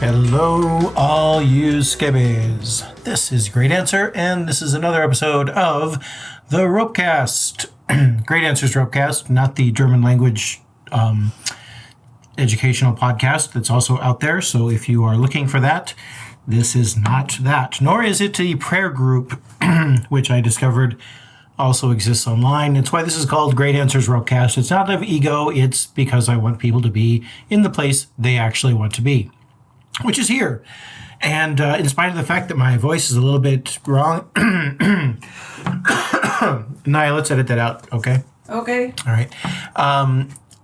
Hello, all you skibbies. This is Great Answer, and this is another episode of the Ropecast. Great Answer's Ropecast, not the German language educational podcast that's also out there. So if you are looking for that, this is not that. Nor is it the prayer group, which I discovered also exists online. It's why this is called Great Answers Ropecast. It's not out of ego. It's because I want people to be in the place they actually want to be, which is here. And in spite of the fact that my voice is a little bit wrong, Naya, let's edit that out, okay? Okay. All right.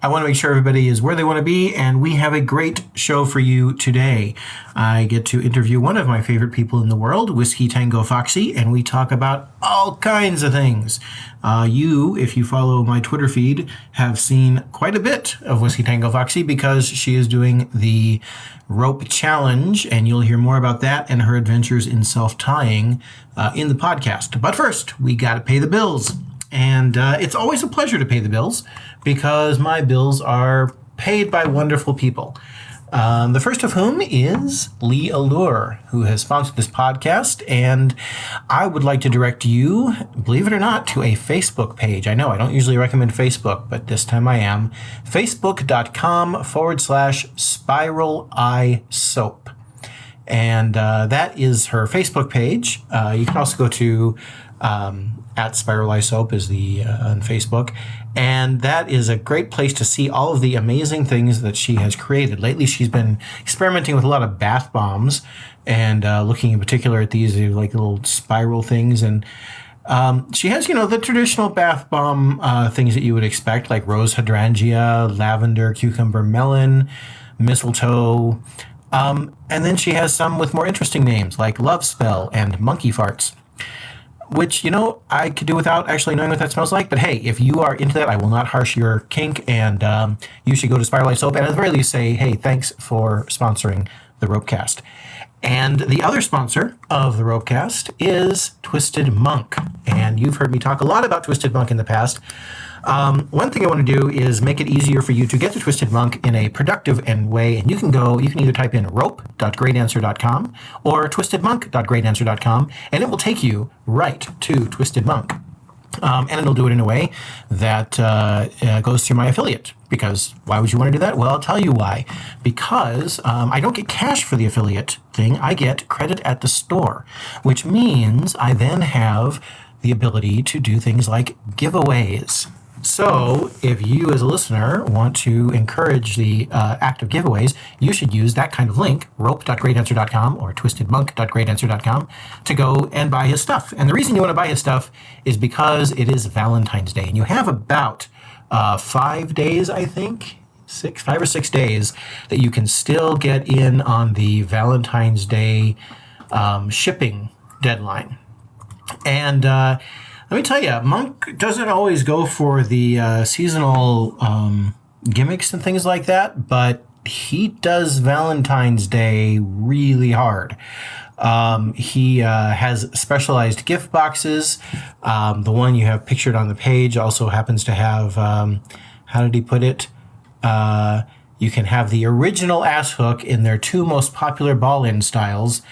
I want to make sure everybody is where they want to be, and we have a great show for you today. I get to interview one of my favorite people in the world, WhiskyTangoFoxy, and we talk about all kinds of things. You, if you follow my Twitter feed, have seen quite a bit of WhiskyTangoFoxy because she is doing the rope challenge, and you'll hear more about that and her adventures in self-tying in the podcast. But first, we got to pay the bills. And it's always a pleasure to pay the bills because my bills are paid by wonderful people. The first of whom is Lee Allure, who has sponsored this podcast. And I would like to direct you, believe it or not, to a Facebook page. I know I don't usually recommend Facebook, but this time I am. Facebook.com/Spiral Eye Soap. And that is her Facebook page. You can also go to at Spiral Eye Soap is the on Facebook. And that is a great place to see all of the amazing things that she has created. Lately, she's been experimenting with a lot of bath bombs and looking in particular at these like little spiral things. And she has, the traditional bath bomb things that you would expect, like rose hydrangea, lavender, cucumber, melon, mistletoe. And then she has some with more interesting names like Love Spell and Monkey Farts, which, I could do without actually knowing what that smells like. But hey, if you are into that, I will not harsh your kink, and you should go to Spiral Eye Soap and at the very least say, hey, thanks for sponsoring the Ropecast. And the other sponsor of the Ropecast is Twisted Monk. And you've heard me talk a lot about Twisted Monk in the past. One thing I want to do is make it easier for you to get to Twisted Monk in a productive way. And you can either type in rope.greatanswer.com or twistedmonk.greatanswer.com, and it will take you right to Twisted Monk. And it'll do it in a way that goes through my affiliate. Because why would you want to do that? Well, I'll tell you why. Because I don't get cash for the affiliate thing. I get credit at the store, which means I then have the ability to do things like giveaways. So if you as a listener want to encourage the act of giveaways, you should use that kind of link, rope.greatanswer.com or twistedmonk.greatanswer.com, to go and buy his stuff. And the reason you want to buy his stuff is because it is Valentine's Day. And you have about 5 days, I think, 5 or 6 days that you can still get in on the Valentine's Day shipping deadline. And let me tell you, Monk doesn't always go for the seasonal gimmicks and things like that, but he does Valentine's Day really hard. He has specialized gift boxes. The one you have pictured on the page also happens to have, how did he put it? You can have the original ass hook in their 2 most popular ball-end styles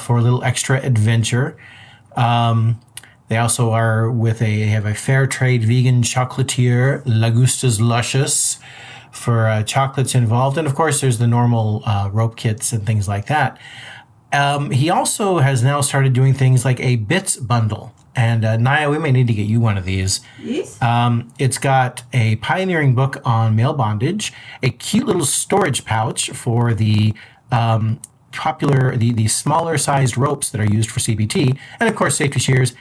for a little extra adventure. They also have a fair trade vegan chocolatier, Lagusta's Luscious, for chocolates involved. And of course, there's the normal rope kits and things like that. He also has now started doing things like a bits bundle. And Naya, we may need to get you one of these. Yes. It's got a pioneering book on male bondage, a cute little storage pouch for the popular, the smaller sized ropes that are used for CBT, and of course safety shears.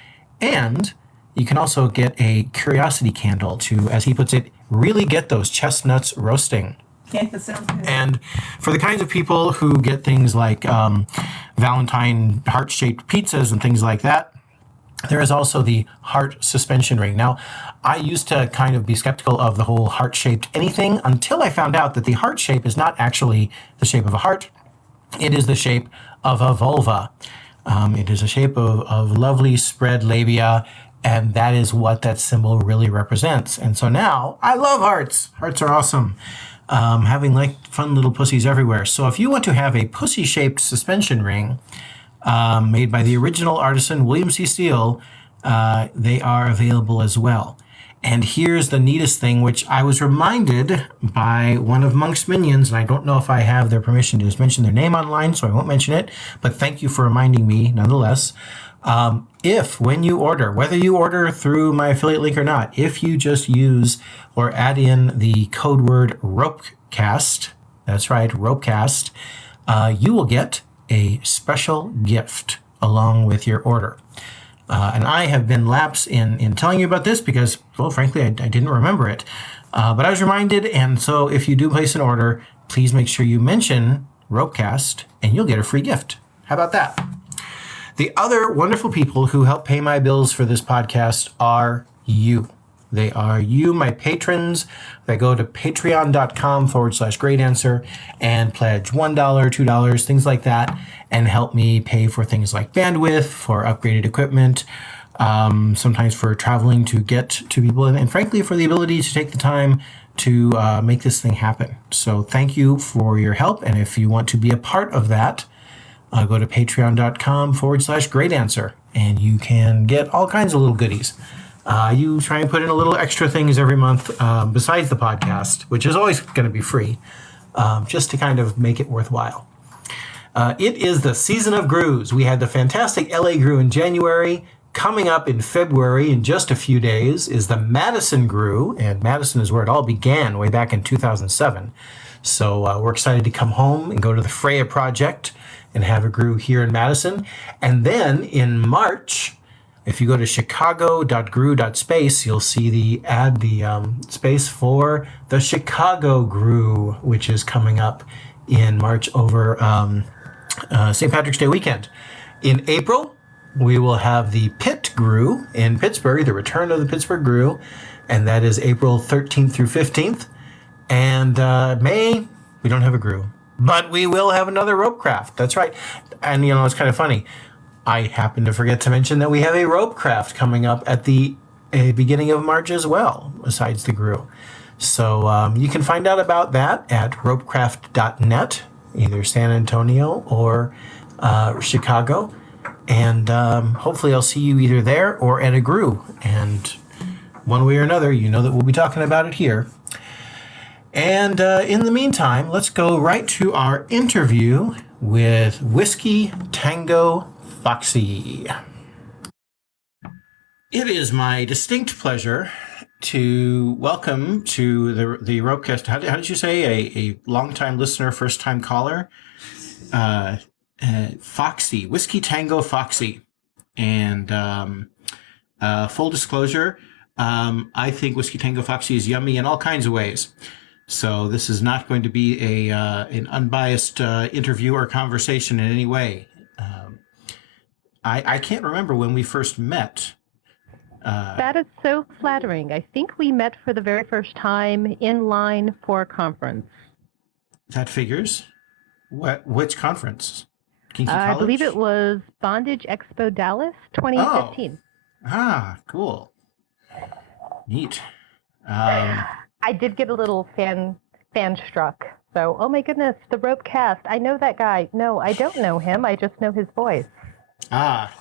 And you can also get a curiosity candle to, as he puts it, really get those chestnuts roasting. Yeah, that sounds good. And for the kinds of people who get things like Valentine heart-shaped pizzas and things like that, there is also the heart suspension ring. Now, I used to kind of be skeptical of the whole heart-shaped anything until I found out that the heart shape is not actually the shape of a heart. It is the shape of a vulva. It is a shape of lovely spread labia, and that is what that symbol really represents. And so now, I love hearts. Hearts are awesome. having like fun little pussies everywhere. So if you want to have a pussy-shaped suspension ring made by the original artisan William C. Steele, they are available as well. And here's the neatest thing, which I was reminded by one of Monk's minions, and I don't know if I have their permission to just mention their name online, so I won't mention it, but thank you for reminding me nonetheless. If, when you order, whether you order through my affiliate link or not, if you just use or add in the code word ROPECAST, that's right, ROPECAST, you will get a special gift along with your order. And I have been lapse in telling you about this because, well, frankly, I didn't remember it. But I was reminded, and so if you do place an order, please make sure you mention ROPECAST, and you'll get a free gift. How about that? The other wonderful people who help pay my bills for this podcast are you. They are you, my patrons. They go to patreon.com/Great Answer and pledge $1, $2, things like that, and help me pay for things like bandwidth, for upgraded equipment, sometimes for traveling to get to people, and frankly, for the ability to take the time to make this thing happen. So thank you for your help. And if you want to be a part of that, go to patreon.com/Great Answer, and you can get all kinds of little goodies. You try and put in a little extra things every month besides the podcast, which is always going to be free, just to kind of make it worthwhile. It is the season of brews. We had the fantastic LA Brew in January. Coming up in February, in just a few days, is the Madison Brew, and Madison is where it all began way back in 2007. So we're excited to come home and go to the Freya Project and have a brew here in Madison. And then in March, if you go to chicago.grew.space, you'll see the space for the Chicago Brew, which is coming up in March over St. Patrick's Day weekend. In April, we will have the Pitt Brew in Pittsburgh, the return of the Pittsburgh Brew, and that is April 13th through 15th. And May, we don't have a brew, but we will have another Ropecraft. That's right. And, it's kind of funny. I happen to forget to mention that we have a Ropecraft coming up at the beginning of March as well, besides the brew. So you can find out about that at ropecraft.net, either San Antonio or Chicago. And hopefully I'll see you either there or at a brew. And one way or another, that we'll be talking about it here. And in the meantime, let's go right to our interview with Whiskey Tango Foxy. It is my distinct pleasure to welcome to the Ropecast. How did you say a longtime listener, first time caller? Foxy, Whiskey Tango Foxy, and full disclosure, I think Whiskey Tango Foxy is yummy in all kinds of ways. So this is not going to be an unbiased interview or conversation in any way. I can't remember when we first met. That is so flattering. I think we met for the very first time in line for a conference. That figures. Which conference? Kinky I College? believe it was Bondage Expo Dallas 2015. Oh. Cool. Neat. I did get a little fan struck. So, oh my goodness, the Ropecast. I know that guy. No, I don't know him. I just know his voice.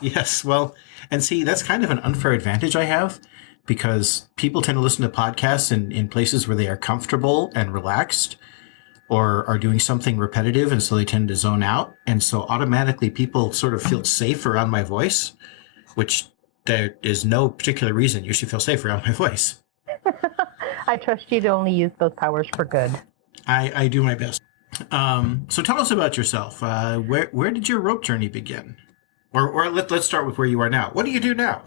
Yes. Well, and see, that's kind of an unfair advantage I have because people tend to listen to podcasts in places where they are comfortable and relaxed or are doing something repetitive, and so they tend to zone out. And so automatically people sort of feel safe around my voice, which there is no particular reason you should feel safe around my voice. I trust you to only use those powers for good. I do my best. So tell us about yourself. Where did your rope journey begin? Or let's start with where you are now. What do you do now?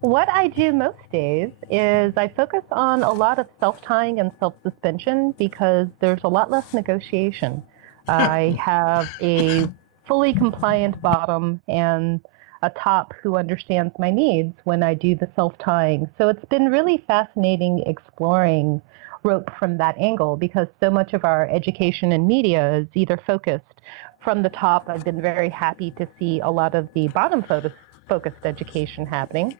What I do most days is I focus on a lot of self-tying and self-suspension because there's a lot less negotiation. I have a fully compliant bottom and a top who understands my needs when I do the self-tying. So it's been really fascinating exploring rope from that angle because so much of our education and media is either focused from the top. I've been very happy to see a lot of the bottom focused education happening.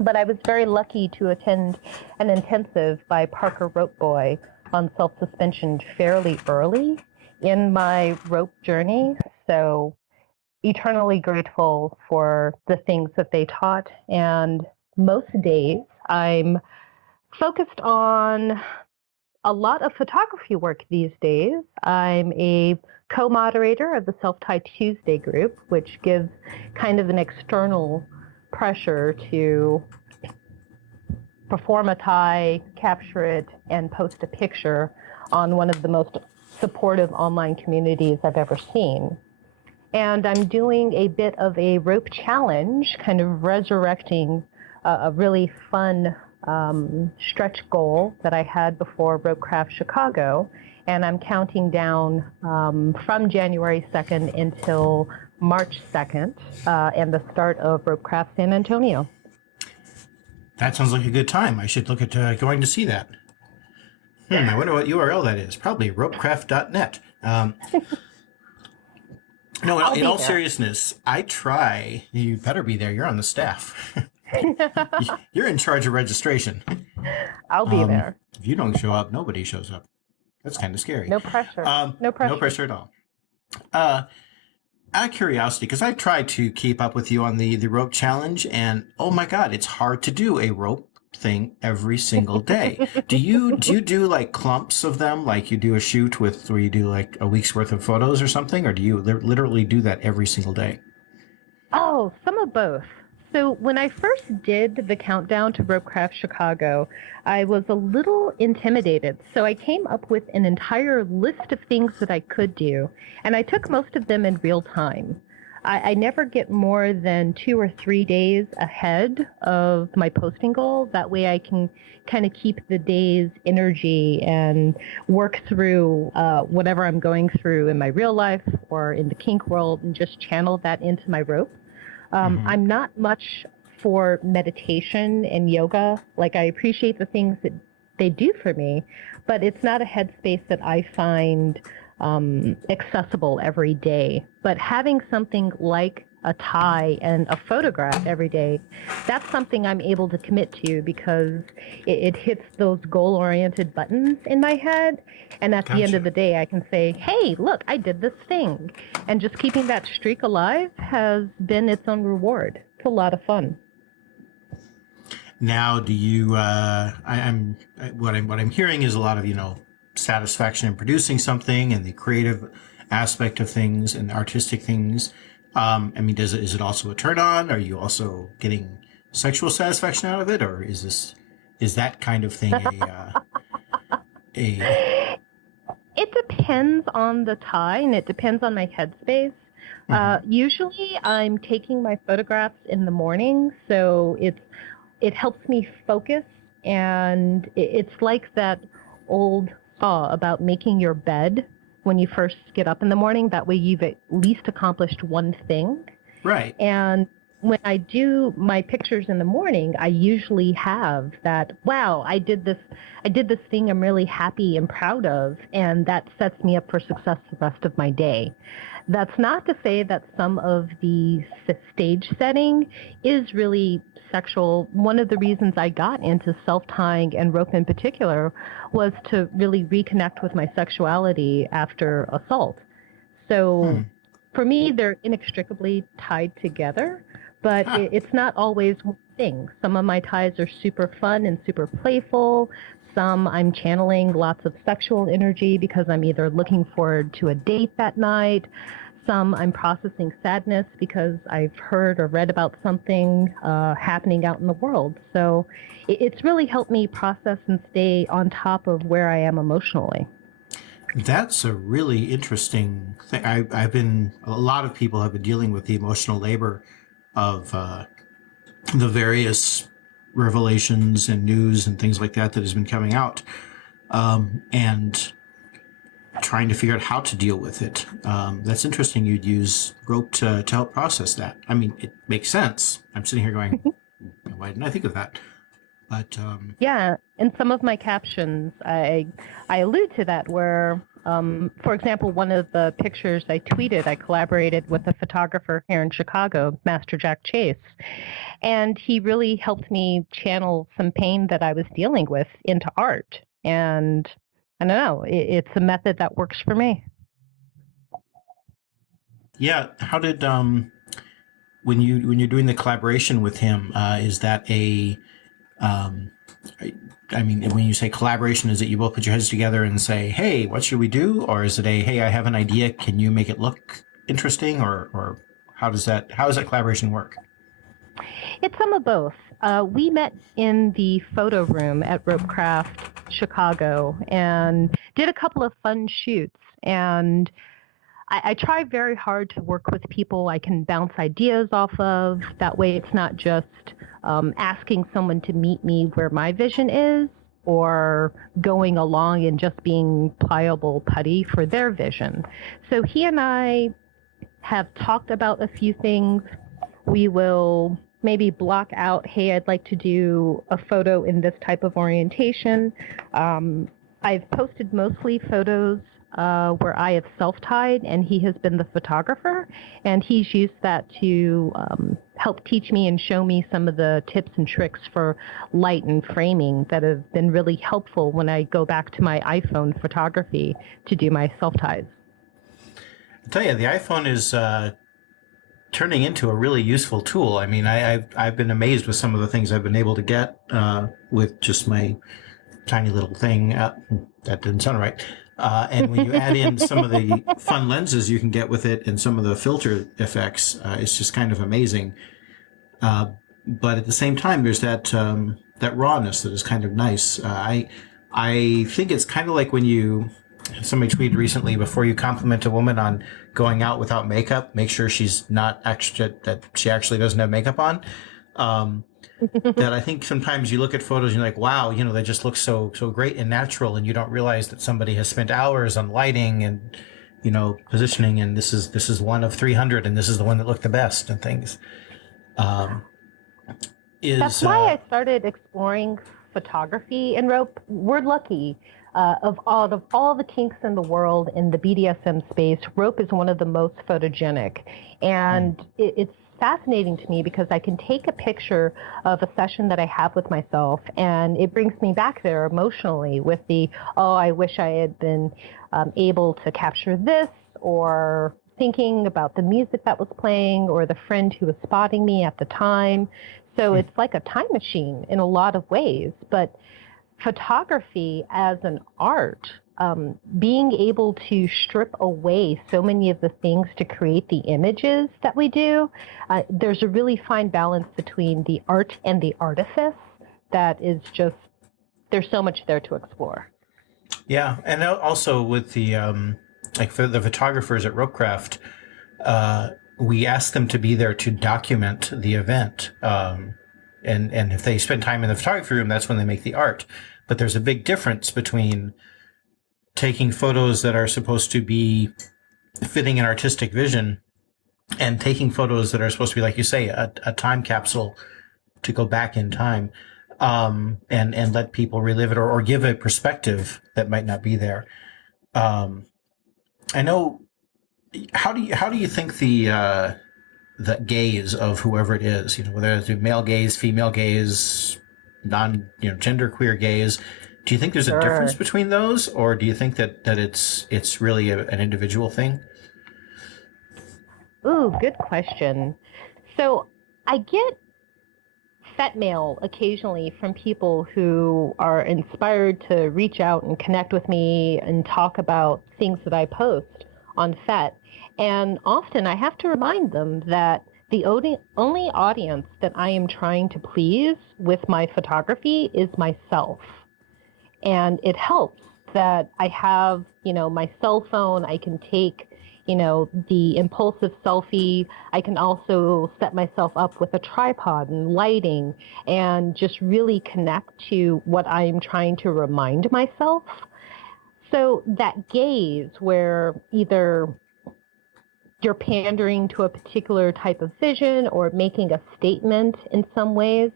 But I was very lucky to attend an intensive by Parker Rope Boy on self-suspension fairly early in my rope journey. So eternally grateful for the things that they taught. And most days I'm focused on a lot of photography work these days. I'm a co-moderator of the Self-Tie Tuesday group, which gives kind of an external pressure to perform a tie, capture it, and post a picture on one of the most supportive online communities I've ever seen. And I'm doing a bit of a rope challenge, kind of resurrecting a really fun stretch goal that I had before Ropecraft Chicago. And I'm counting down from January 2nd until March 2nd and the start of Ropecraft San Antonio. That sounds like a good time. I should look at going to see that. I wonder what URL that is. Probably ropecraft.net. No, in all seriousness, I try. You better be there. You're on the staff. You're in charge of registration. I'll be there. If you don't show up, nobody shows up. That's kind of scary. No pressure. No pressure at all. Out of curiosity, because I tried to keep up with you on the rope challenge, and oh my God, it's hard to do a rope thing every single day. Do you do like clumps of them, like you do a shoot where you do like a week's worth of photos or something, or do you literally do that every single day? Oh, some of both. So when I first did the countdown to Ropecraft Chicago, I was a little intimidated. So I came up with an entire list of things that I could do, and I took most of them in real time. I never get more than 2 or 3 days ahead of my posting goal. That way I can kind of keep the day's energy and work through whatever I'm going through in my real life or in the kink world and just channel that into my rope. I'm not much for meditation and yoga. Like, I appreciate the things that they do for me, but it's not a headspace that I find accessible every day. But having something like a tie and a photograph every day, that's something I'm able to commit to because it hits those goal-oriented buttons in my head. And at the end of the day, I can say, hey, look, I did this thing. And just keeping that streak alive has been its own reward. It's a lot of fun. Now, do you? What I'm hearing is a lot of satisfaction in producing something and the creative aspect of things and the artistic things. Is it also a turn on? Are you also getting sexual satisfaction out of it, or is that kind of thing a? It depends on the tie, and it depends on my headspace. Usually, I'm taking my photographs in the morning, so it helps me focus, and it's like that old saw about making your bed when you first get up in the morning. That way you've at least accomplished one thing. Right. And when I do my pictures in the morning, I usually have that, wow, I did this thing I'm really happy and proud of, and that sets me up for success the rest of my day. That's not to say that some of the stage setting is really sexual. One of the reasons I got into self-tying and rope in particular was to really reconnect with my sexuality after assault. So for me, they're inextricably tied together, but it's not always one thing. Some of my ties are super fun and super playful. Some I'm channeling lots of sexual energy because I'm either looking forward to a date that night. Some I'm processing sadness because I've heard or read about something happening out in the world. So it's really helped me process and stay on top of where I am emotionally. That's a really interesting thing. A lot of people have been dealing with the emotional labor of the various revelations and news and things like that has been coming out, and trying to figure out how to deal with it. That's interesting. You'd use rope to help process that. I mean, it makes sense. I'm sitting here going, why didn't I think of that? But yeah, in some of my captions, I allude to that where, for example, one of the pictures I tweeted, I collaborated with a photographer here in Chicago, Master Jack Chase, and he really helped me channel some pain that I was dealing with into art. And I don't know. It's a method that works for me. Yeah. How did when you're doing the collaboration with him, is that a um, I mean, when you say collaboration, is it you both put your heads together and say, "Hey, what should we do?" Or is it a, "Hey, I have an idea. Can you make it look interesting?" Or how does that collaboration work? It's some of both. We met in the photo room at Ropecraft Chicago and did a couple of fun shoots. And I try very hard to work with people I can bounce ideas off of. That way, it's not just asking someone to meet me where my vision is or going along and just being pliable putty for their vision. So he and I have talked about a few things. We will maybe block out, hey, I'd like to do a photo in this type of orientation. I've posted mostly photos where I have self-tied, and he has been the photographer, and he's used that to help teach me and show me some of the tips and tricks for light and framing that have been really helpful when I go back to my iPhone photography to do my self-ties. I tell you, the iPhone is turning into a really useful tool. I mean, I've been amazed with some of the things I've been able to get with just my tiny little thing. That didn't sound right. And when you add in some of the fun lenses you can get with it and some of the filter effects, it's just kind of amazing. But at the same time, there's that rawness that is kind of nice. I think it's kind of like when somebody tweeted recently, before you compliment a woman on going out without makeup, make sure she's not that she actually doesn't have makeup on. That I think sometimes you look at photos and you're like, wow, they just look so great and natural, and you don't realize that somebody has spent hours on lighting and positioning, and this is one of 300, and this is the one that looked the best and things. That's why I started exploring photography in rope. We're lucky. Of all the kinks in the world in the BDSM space, rope is one of the most photogenic. And it's fascinating to me because I can take a picture of a session that I have with myself, and it brings me back there emotionally with I wish I had been able to capture this, or thinking about the music that was playing, or the friend who was spotting me at the time. So it's like a time machine in a lot of ways. But photography as an art, being able to strip away so many of the things to create the images that we do, there's a really fine balance between the art and the artifice that is just, there's so much there to explore. Yeah, and also with the like for the photographers at Ropecraft, we ask them to be there to document the event. And if they spend time in the photography room, that's when they make the art. But there's a big difference between taking photos that are supposed to be fitting an artistic vision and taking photos that are supposed to be, like you say, a time capsule to go back in time, and let people relive it, or give a perspective that might not be there. I know. How do you think the gaze of whoever it is, whether it's male gaze, female gaze, gender queer gaze, do you think there's a difference between those, or do you think that it's really an individual thing? Ooh, good question. So I get fet mail occasionally from people who are inspired to reach out and connect with me and talk about things that I post on fet. And often I have to remind them that the only audience that I am trying to please with my photography is myself. And it helps that I have, my cell phone. I can take, the impulsive selfie. I can also set myself up with a tripod and lighting and just really connect to what I'm trying to remind myself. So that gaze where either you're pandering to a particular type of vision or making a statement in some ways,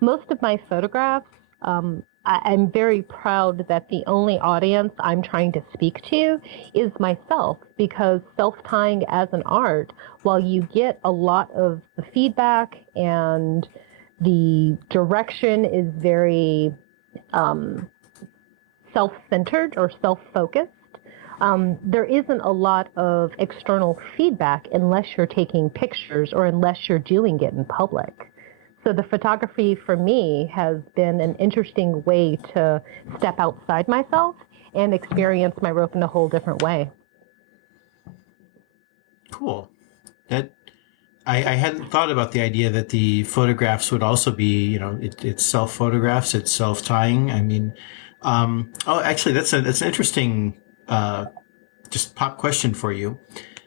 most of my photographs, I'm very proud that the only audience I'm trying to speak to is myself, because self-tying as an art, while you get a lot of the feedback and the direction is very self-centered or self-focused, there isn't a lot of external feedback unless you're taking pictures or unless you're doing it in public. So the photography for me has been an interesting way to step outside myself and experience my rope in a whole different way. Cool. That I hadn't thought about the idea that the photographs would also be, it's self photographs, it's self tying. I mean, actually, that's an interesting, just pop question for you.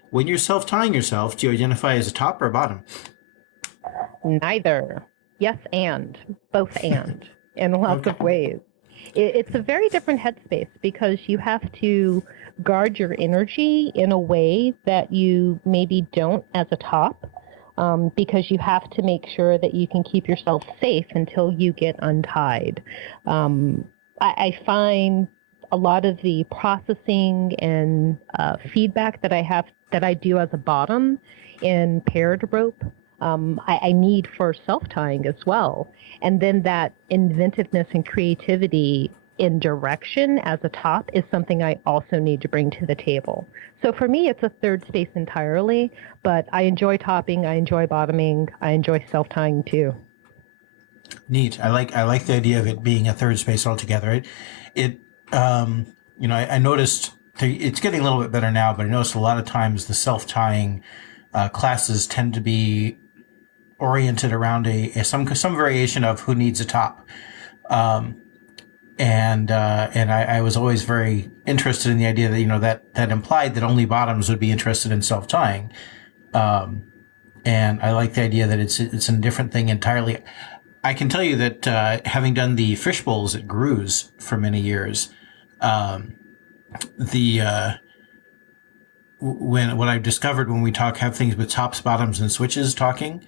When you're self tying yourself, do you identify as a top or a bottom? Neither. Yes, and both and in lots of ways. It's a very different headspace because you have to guard your energy in a way that you maybe don't as a top, because you have to make sure that you can keep yourself safe until you get untied. I find a lot of the processing and feedback that I do as a bottom in paired rope, I need for self-tying as well. And then that inventiveness and creativity in direction as a top is something I also need to bring to the table. So for me, it's a third space entirely, but I enjoy topping, I enjoy bottoming, I enjoy self-tying too. Neat. I like the idea of it being a third space altogether. I noticed it's getting a little bit better now, but I noticed a lot of times the self-tying classes tend to be oriented around some variation of who needs a top. And I was always very interested in the idea that, that implied that only bottoms would be interested in self-tying. And I like the idea that it's a different thing entirely. I can tell you that, having done the fish bowls at Groo's for many years, what I've discovered when we have things with tops, bottoms, and switches talking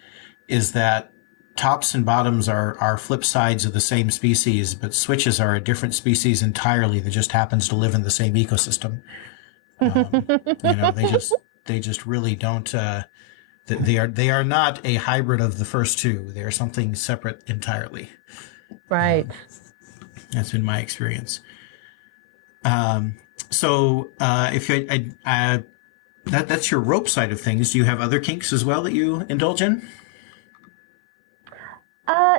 is that tops and bottoms are flip sides of the same species, but switches are a different species entirely that just happens to live in the same ecosystem. They just really don't. They are not a hybrid of the first two. They are something separate entirely. Right. That's been my experience. So if that's your rope side of things, do you have other kinks as well that you indulge in?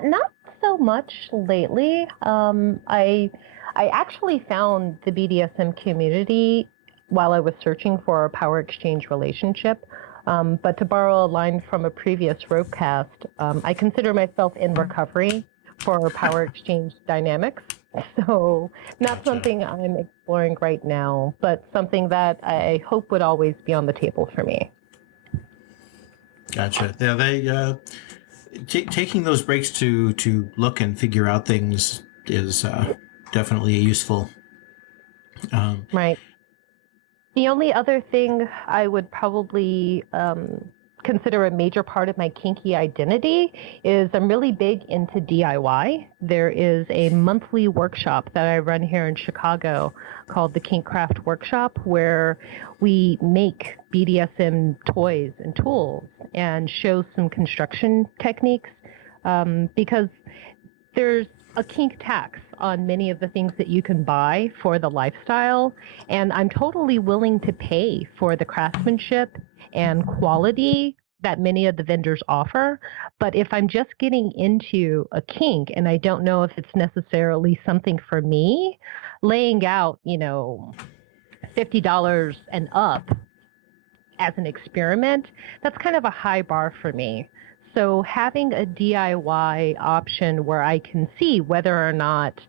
Not so much lately. I actually found the BDSM community while I was searching for a power exchange relationship. But to borrow a line from a previous rope cast, I consider myself in recovery for power exchange dynamics. So not something I'm exploring right now, but something that I hope would always be on the table for me. Gotcha. Yeah, taking those breaks to look and figure out things is definitely useful. Right. The only other thing I would probably consider a major part of my kinky identity is I'm really big into DIY. There is a monthly workshop that I run here in Chicago called the Kink Craft Workshop, where we make BDSM toys and tools and show some construction techniques, because there's a kink tax on many of the things that you can buy for the lifestyle, and I'm totally willing to pay for the craftsmanship and quality that many of the vendors offer. But if I'm just getting into a kink and I don't know if it's necessarily something for me, laying out, $50 and up as an experiment, that's kind of a high bar for me. So having a DIY option where I can see whether or not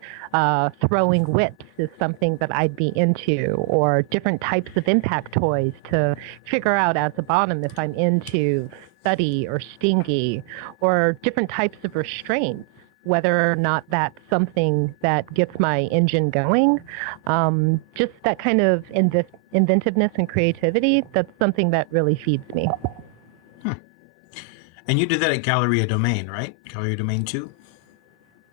throwing whips is something that I'd be into, or different types of impact toys to figure out as a bottom if I'm into study or stingy, or different types of restraints, whether or not that's something that gets my engine going. Just that kind of inventiveness and creativity, that's something that really feeds me. And you did that at Galleria Domain, right? Galleria Domain 2?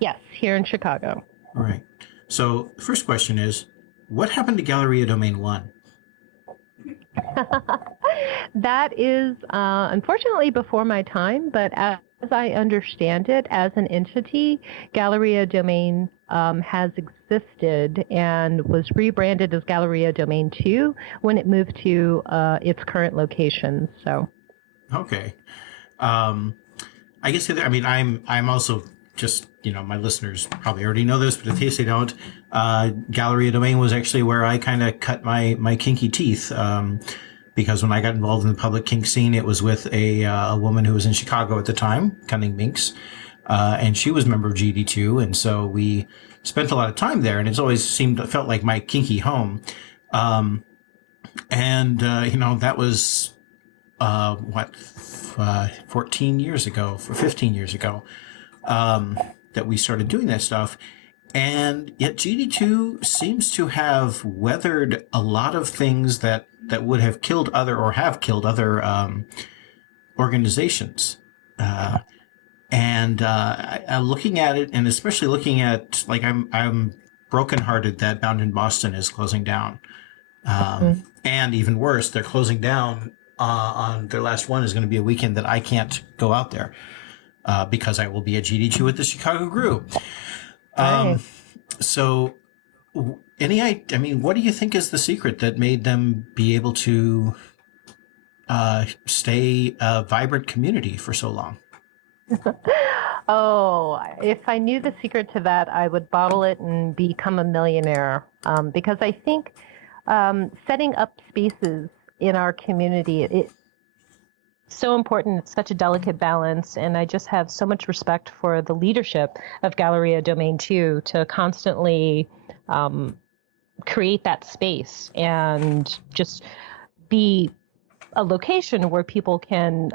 Yes, here in Chicago. All right. So the first question is, what happened to Galleria Domain 1? That is unfortunately before my time, but as as I understand it, as an entity, Galleria Domain has existed and was rebranded as Galleria Domain 2 when it moved to its current location. So, Okay. I guess I mean I'm also just my listeners probably already know this, but in case they don't, Galleria Domain was actually where I kind of cut my kinky teeth. Because when I got involved in the public kink scene, it was with a woman who was in Chicago at the time, Cunning Minx, and she was a member of GD2, and so we spent a lot of time there, and it's always felt like my kinky home. That was 14 years ago, 15 years ago, that we started doing that stuff. And yet GD2 seems to have weathered a lot of things that would have killed other organizations. Looking at it, and especially looking at, like, I'm brokenhearted that Bound in Boston is closing down. And even worse, they're closing down on their last one is going to be a weekend that I can't go out there because I will be at GD2 at the Chicago Group. So what do you think is the secret that made them be able to stay a vibrant community for so long? Oh, if I knew the secret to that, I would bottle it and become a millionaire. Because I think setting up spaces in our community, it's so important. It's such a delicate balance, and I just have so much respect for the leadership of Galleria Domain 2 to constantly create that space and just be a location where people can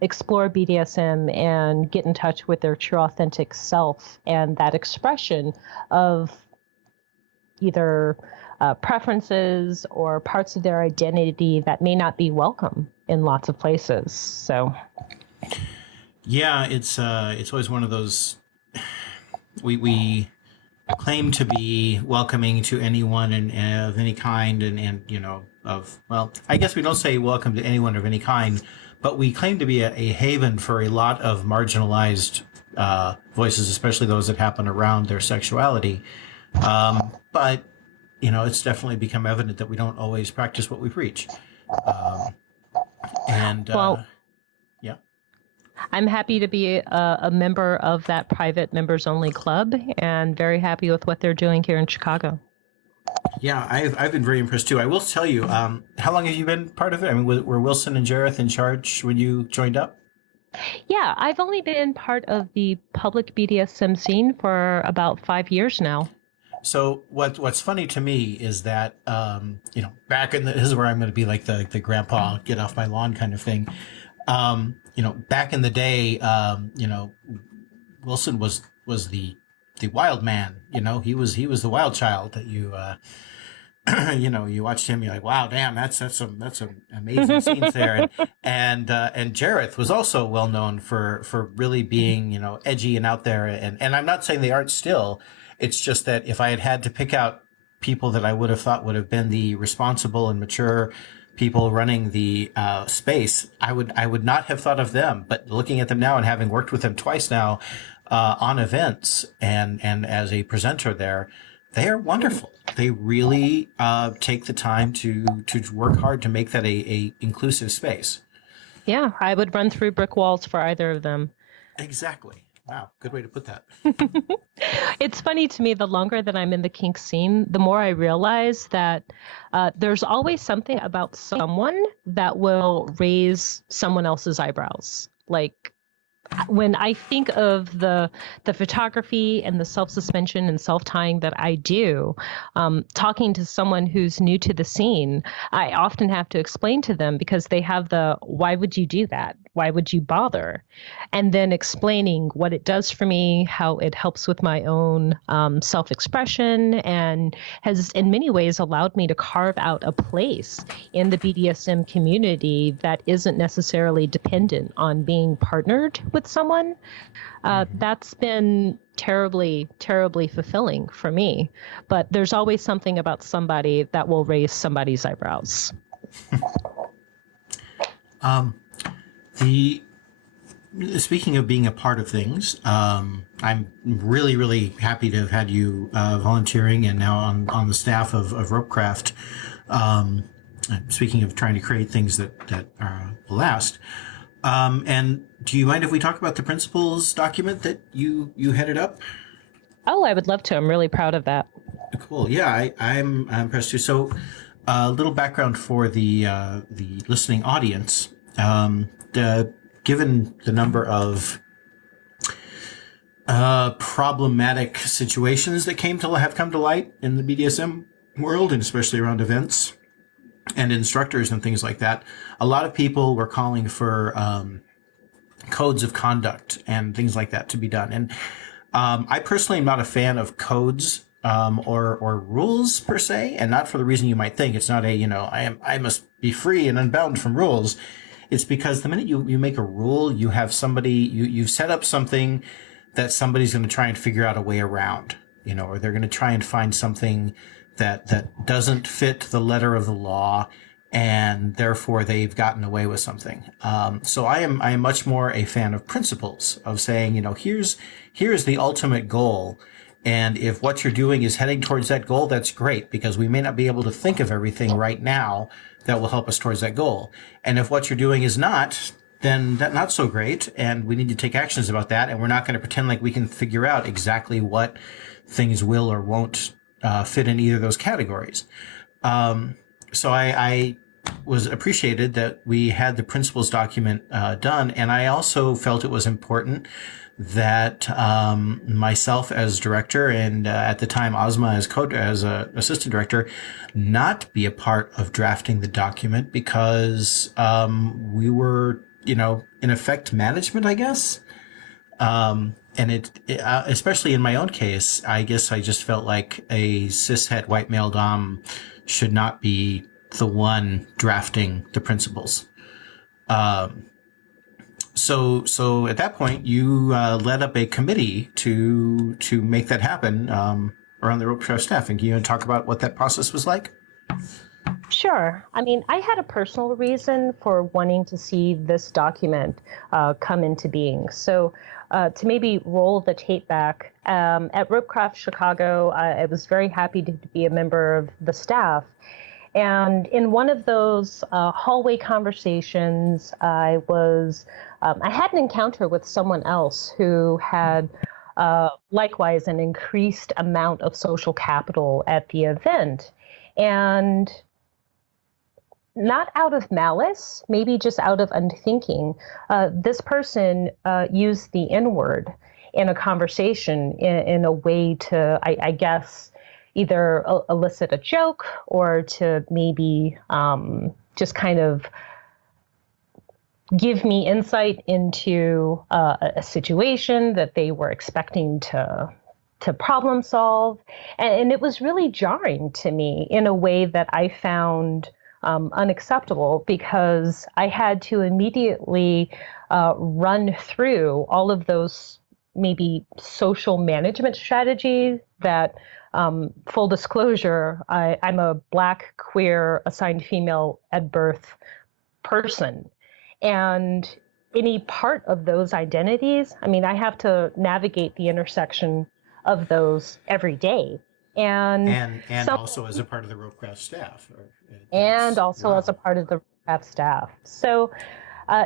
explore BDSM and get in touch with their true authentic self and that expression of either preferences or parts of their identity that may not be welcome in lots of places. So, yeah, it's always one of those. We claim to be welcoming to anyone and of any kind, I guess we don't say welcome to anyone of any kind, but we claim to be a haven for a lot of marginalized voices, especially those that happen around their sexuality. But it's definitely become evident that we don't always practice what we preach. Yeah. I'm happy to be a member of that private members-only club and very happy with what they're doing here in Chicago. Yeah, I've been very impressed too. I will tell you, how long have you been part of it? I mean, were Wilson and Jareth in charge when you joined up? Yeah, I've only been part of the public BDSM scene for about 5 years now. So what's funny to me is that, back in this is where I'm going to be like the grandpa, get off my lawn kind of thing. Back in the day, Wilson was the wild man. He was the wild child that you you watched him, you're like, wow, damn, that's some amazing scenes there. And Jareth was also well known for really being, edgy and out there. And I'm not saying they aren't still. It's just that if I had to pick out people that I would have thought would have been the responsible and mature people running the space, I would not have thought of them. But looking at them now and having worked with them twice now on events and as a presenter there, they are wonderful. They really take the time to work hard to make that a inclusive space. Yeah, I would run through brick walls for either of them. Exactly. Wow, good way to put that. It's funny to me, the longer that I'm in the kink scene, the more I realize that there's always something about someone that will raise someone else's eyebrows. Like, when I think of the photography and the self-suspension and self-tying that I do, talking to someone who's new to the scene, I often have to explain to them because they have why would you do that? Why would you bother? And then explaining what it does for me, how it helps with my own self-expression, and has in many ways allowed me to carve out a place in the BDSM community that isn't necessarily dependent on being partnered with someone. That's been terribly, terribly fulfilling for me. But there's always something about somebody that will raise somebody's eyebrows. Speaking of being a part of things, I'm really, really happy to have had you volunteering and now on the staff of Ropecraft. Speaking of trying to create things that will last. And do you mind if we talk about the principles document that you headed up? Oh, I would love to. I'm really proud of that. Cool. Yeah, I'm impressed too. So, a little background for the listening audience. Given the number of problematic situations that have come to light in the BDSM world, and especially around events and instructors and things like that, a lot of people were calling for codes of conduct and things like that to be done. And I personally am not a fan of codes or rules per se, and not for the reason you might think. It's not I must be free and unbound from rules. It's because the minute you make a rule, you have you've set up something that somebody's going to try and figure out a way around, or they're going to try and find something that doesn't fit the letter of the law, and therefore they've gotten away with something. So I am much more a fan of principles, of saying, here's the ultimate goal. And if what you're doing is heading towards that goal, that's great, because we may not be able to think of everything right now that will help us towards that goal. And if what you're doing is not, then that's not so great, and we need to take actions about that, and we're not going to pretend like we can figure out exactly what things will or won't fit in either of those categories. So I was appreciated that we had the principles document done, and I also felt it was important that myself as director and at the time Ozma as assistant director not be a part of drafting the document, because we were, in effect, management, I guess. And it especially in my own case, I guess I just felt like a cishet white male dom should not be the one drafting the principles. So at that point, you led up a committee to make that happen around the Ropecraft staff. And can you talk about what that process was like? Sure. I mean, I had a personal reason for wanting to see this document come into being. So to maybe roll the tape back, at Ropecraft Chicago, I was very happy to be a member of the staff. And in one of those hallway conversations, I had an encounter with someone else who had likewise an increased amount of social capital at the event. And not out of malice, maybe just out of unthinking, this person used the N-word in a conversation in a way to, I guess, either elicit a joke or to maybe just kind of give me insight into a situation that they were expecting to problem solve. And it was really jarring to me in a way that I found unacceptable, because I had to immediately run through all of those maybe social management strategies that, full disclosure, I'm a Black, queer, assigned female at birth person. And any part of those identities, I mean, I have to navigate the intersection of those every day. And Also as a part of the Ropecraft staff. As a part of the Ropecraft staff. So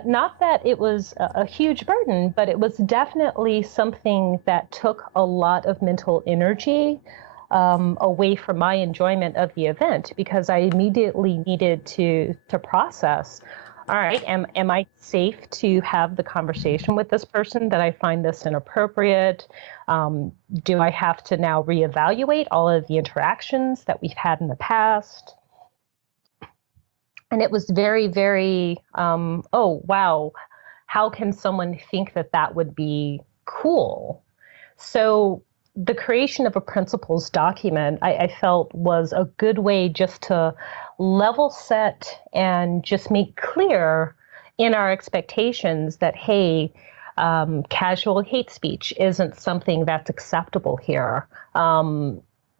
not that it was a huge burden, but it was definitely something that took a lot of mental energy away from my enjoyment of the event, because I immediately needed to process, all right, am I safe to have the conversation with this person, that I find this inappropriate? Do I have to now reevaluate all of the interactions that we've had in the past? And it was very, very, oh, wow, how can someone think that would be cool? So the creation of a principles document, I felt, was a good way just to level set and just make clear in our expectations that, hey, casual hate speech isn't something that's acceptable here.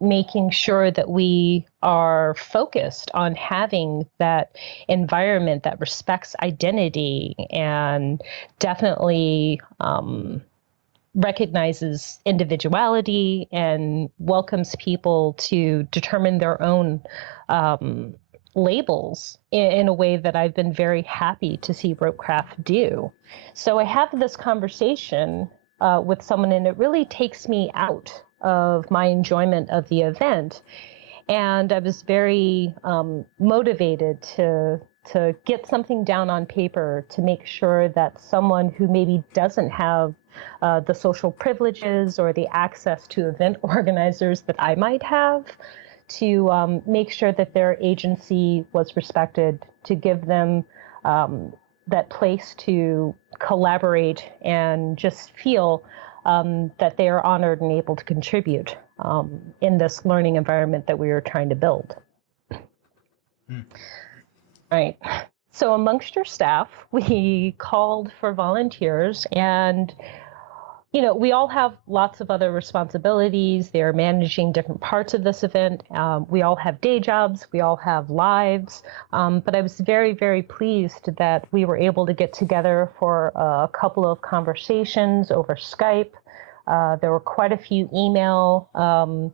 making sure that we are focused on having that environment that respects identity and definitely recognizes individuality and welcomes people to determine their own labels in a way that I've been very happy to see Ropecraft do. So I have this conversation with someone, and it really takes me out of my enjoyment of the event. And I was very motivated to get something down on paper to make sure that someone who maybe doesn't have the social privileges or the access to event organizers that I might have, to make sure that their agency was respected, to give them that place to collaborate and just feel that they are honored and able to contribute in this learning environment that we are trying to build. Right. So amongst your staff, we called for volunteers, and we all have lots of other responsibilities. They're managing different parts of this event. We all have day jobs. We all have lives. But I was very, very pleased that we were able to get together for a couple of conversations over Skype. There were quite a few email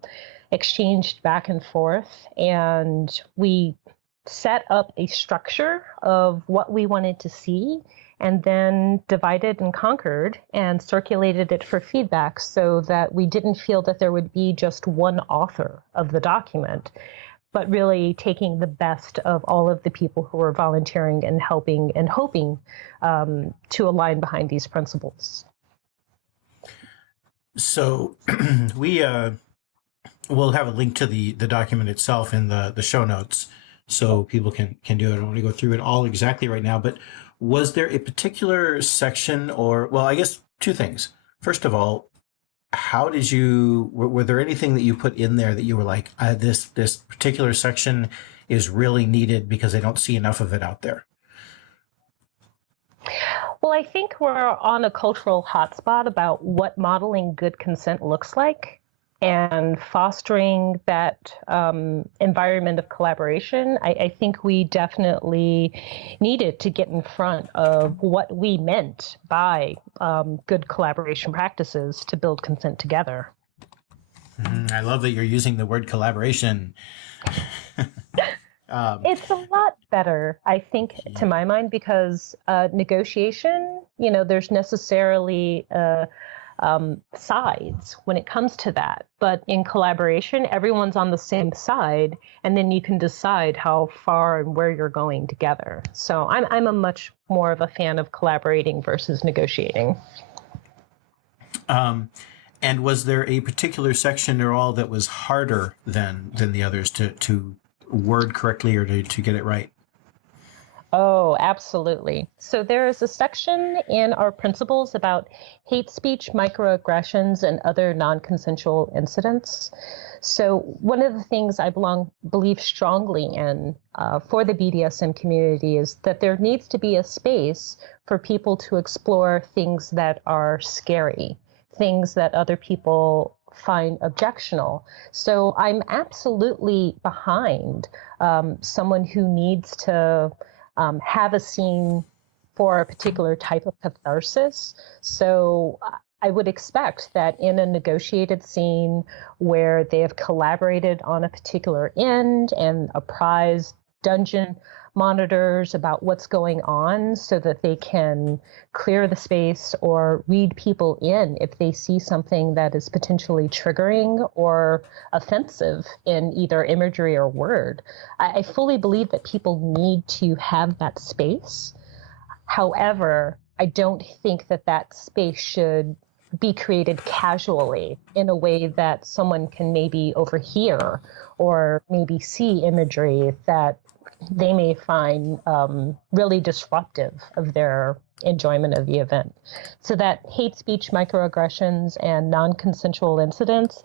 exchanged back and forth, and we set up a structure of what we wanted to see, and then divided and conquered and circulated it for feedback so that we didn't feel that there would be just one author of the document, but really taking the best of all of the people who were volunteering and helping and hoping to align behind these principles. So we will have a link to the document itself in the show notes, so people can do it. I don't want to go through it all exactly right now, but was there a particular section, or, well, I guess two things. First of all, how did were there anything that you put in there that you were like, this particular section is really needed because I don't see enough of it out there? Well, I think we're on a cultural hotspot about what modeling good consent looks like, and fostering that environment of collaboration. I think we definitely needed to get in front of what we meant by good collaboration practices to build consent together. I love that you're using the word collaboration. It's a lot better, I think, to my mind, because negotiation, there's necessarily sides when it comes to that. But in collaboration, everyone's on the same side, and then you can decide how far and where you're going together. So I'm a much more of a fan of collaborating versus negotiating. And was there a particular section or all that was harder than the others to word correctly or to get it right? Oh, absolutely. So there is a section in our principles about hate speech, microaggressions, and other non-consensual incidents. So one of the things I believe strongly in for the BDSM community is that there needs to be a space for people to explore things that are scary, things that other people find objectionable. So I'm absolutely behind someone who needs to have a scene for a particular type of catharsis. So I would expect that in a negotiated scene where they have collaborated on a particular end and apprised dungeon monitors about what's going on so that they can clear the space or read people in if they see something that is potentially triggering or offensive in either imagery or word. I fully believe that people need to have that space. However, I don't think that space should be created casually in a way that someone can maybe overhear or maybe see imagery that they may find really disruptive of their enjoyment of the event. So that hate speech, microaggressions, and non-consensual incidents,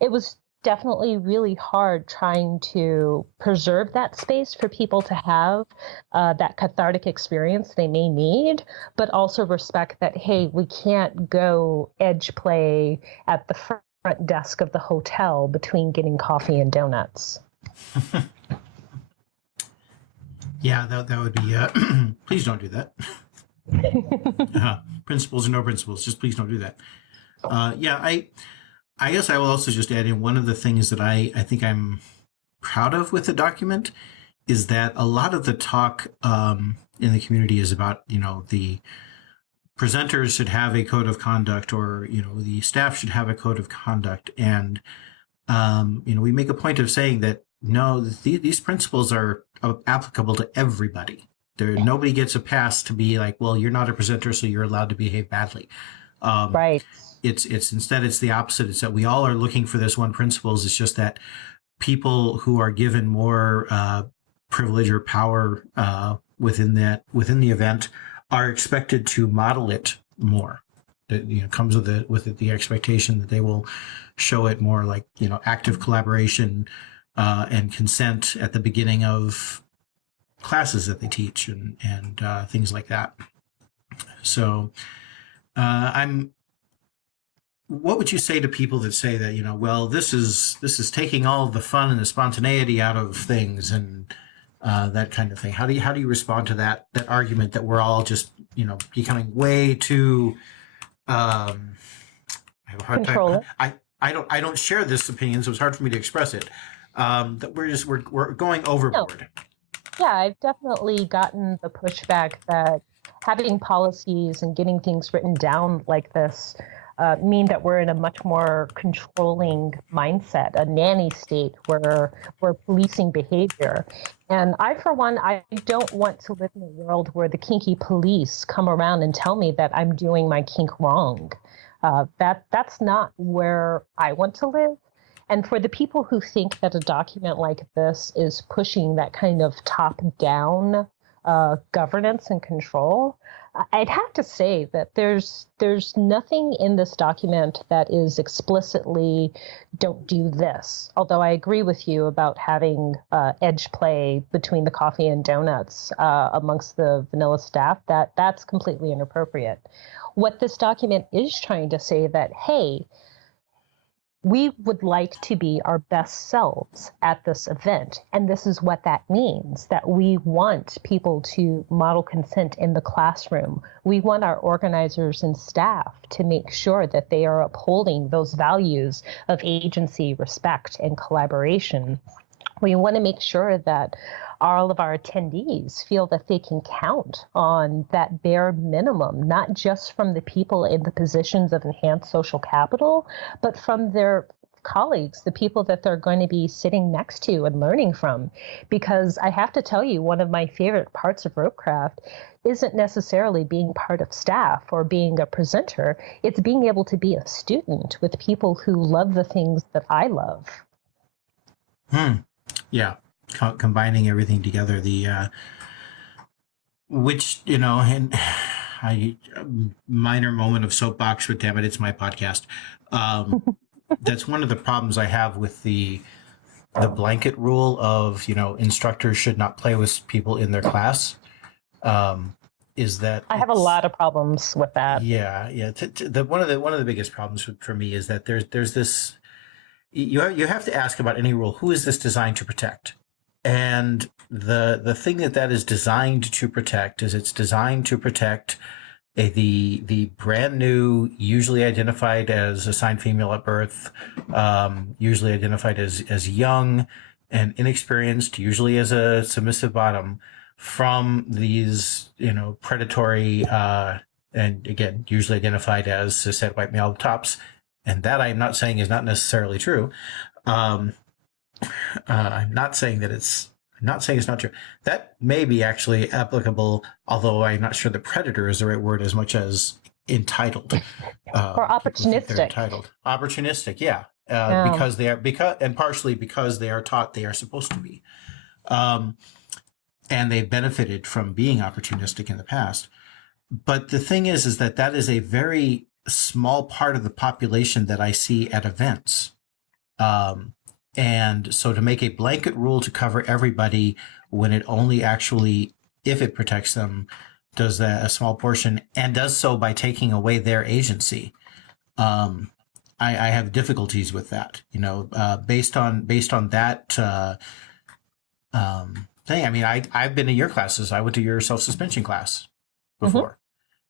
it was definitely really hard trying to preserve that space for people to have that cathartic experience they may need, but also respect that, hey, we can't go edge play at the front front desk of the hotel between getting coffee and donuts. Yeah, that would be. Please don't do that. Principles or no principles, just please don't do that. Yeah, I guess I will also just add in one of the things that I think I'm proud of with the document is that a lot of the talk in the community is about, the presenters should have a code of conduct, or, the staff should have a code of conduct. And, we make a point of saying that, no, these principles are applicable to everybody. Nobody gets a pass to be like, well, you're not a presenter, so you're allowed to behave badly. Right. It's instead, it's the opposite. It's that we all are looking for this one principles. It's just that people who are given more privilege or power within the event are expected to model it more. It comes with the expectation that they will show it more, like active collaboration and consent at the beginning of classes that they teach and things like that. So what would you say to people that say that, well, this is taking all the fun and the spontaneity out of things and that kind of thing? How do you respond to that argument that we're all just becoming way too I have a hard Control. time. I don't share this opinion, so it's hard for me to express it. That we're going overboard. No. Yeah, I've definitely gotten the pushback that having policies and getting things written down like this mean that we're in a much more controlling mindset, a nanny state where we're policing behavior. And I, for one, I don't want to live in a world where the kinky police come around and tell me that I'm doing my kink wrong. That's not where I want to live. And for the people who think that a document like this is pushing that kind of top-down governance and control, I'd have to say that there's nothing in this document that is explicitly don't do this. Although I agree with you about having edge play between the coffee and donuts amongst the vanilla staff, that's completely inappropriate. What this document is trying to say that, hey, we would like to be our best selves at this event. And this is what that means, that we want people to model consent in the classroom. We want our organizers and staff to make sure that they are upholding those values of agency, respect, and collaboration. We want to make sure that all of our attendees feel that they can count on that bare minimum, not just from the people in the positions of enhanced social capital, but from their colleagues, the people that they're going to be sitting next to and learning from. Because I have to tell you, one of my favorite parts of Ropecraft isn't necessarily being part of staff or being a presenter. It's being able to be a student with people who love the things that I love. Yeah. Combining everything together, which, and minor moment of soapbox, but damn it, it's my podcast. That's one of the problems I have with the blanket rule of, instructors should not play with people in their class. Is that I have a lot of problems with that. Yeah. One of the biggest problems for me is that there's this. You have to ask about any rule. Who is this designed to protect? And the thing that is designed to protect is it's designed to protect the brand new, usually identified as assigned female at birth, usually identified as young and inexperienced, usually as a submissive bottom, from these predatory and again usually identified as cishet white male tops. And that I'm not saying is not necessarily true. I'm not saying it's not true. That may be actually applicable, although I'm not sure the predator is the right word as much as entitled. Or opportunistic. Entitled. Opportunistic, yeah. Partially because they are taught they are supposed to be. And they've benefited from being opportunistic in the past. But the thing is that is a very small part of the population that I see at events. And so to make a blanket rule to cover everybody when it only actually, if it protects them, does that a small portion and does so by taking away their agency. I I have difficulties with that, based on that thing. I mean, I've been in your classes. I went to your self-suspension class before,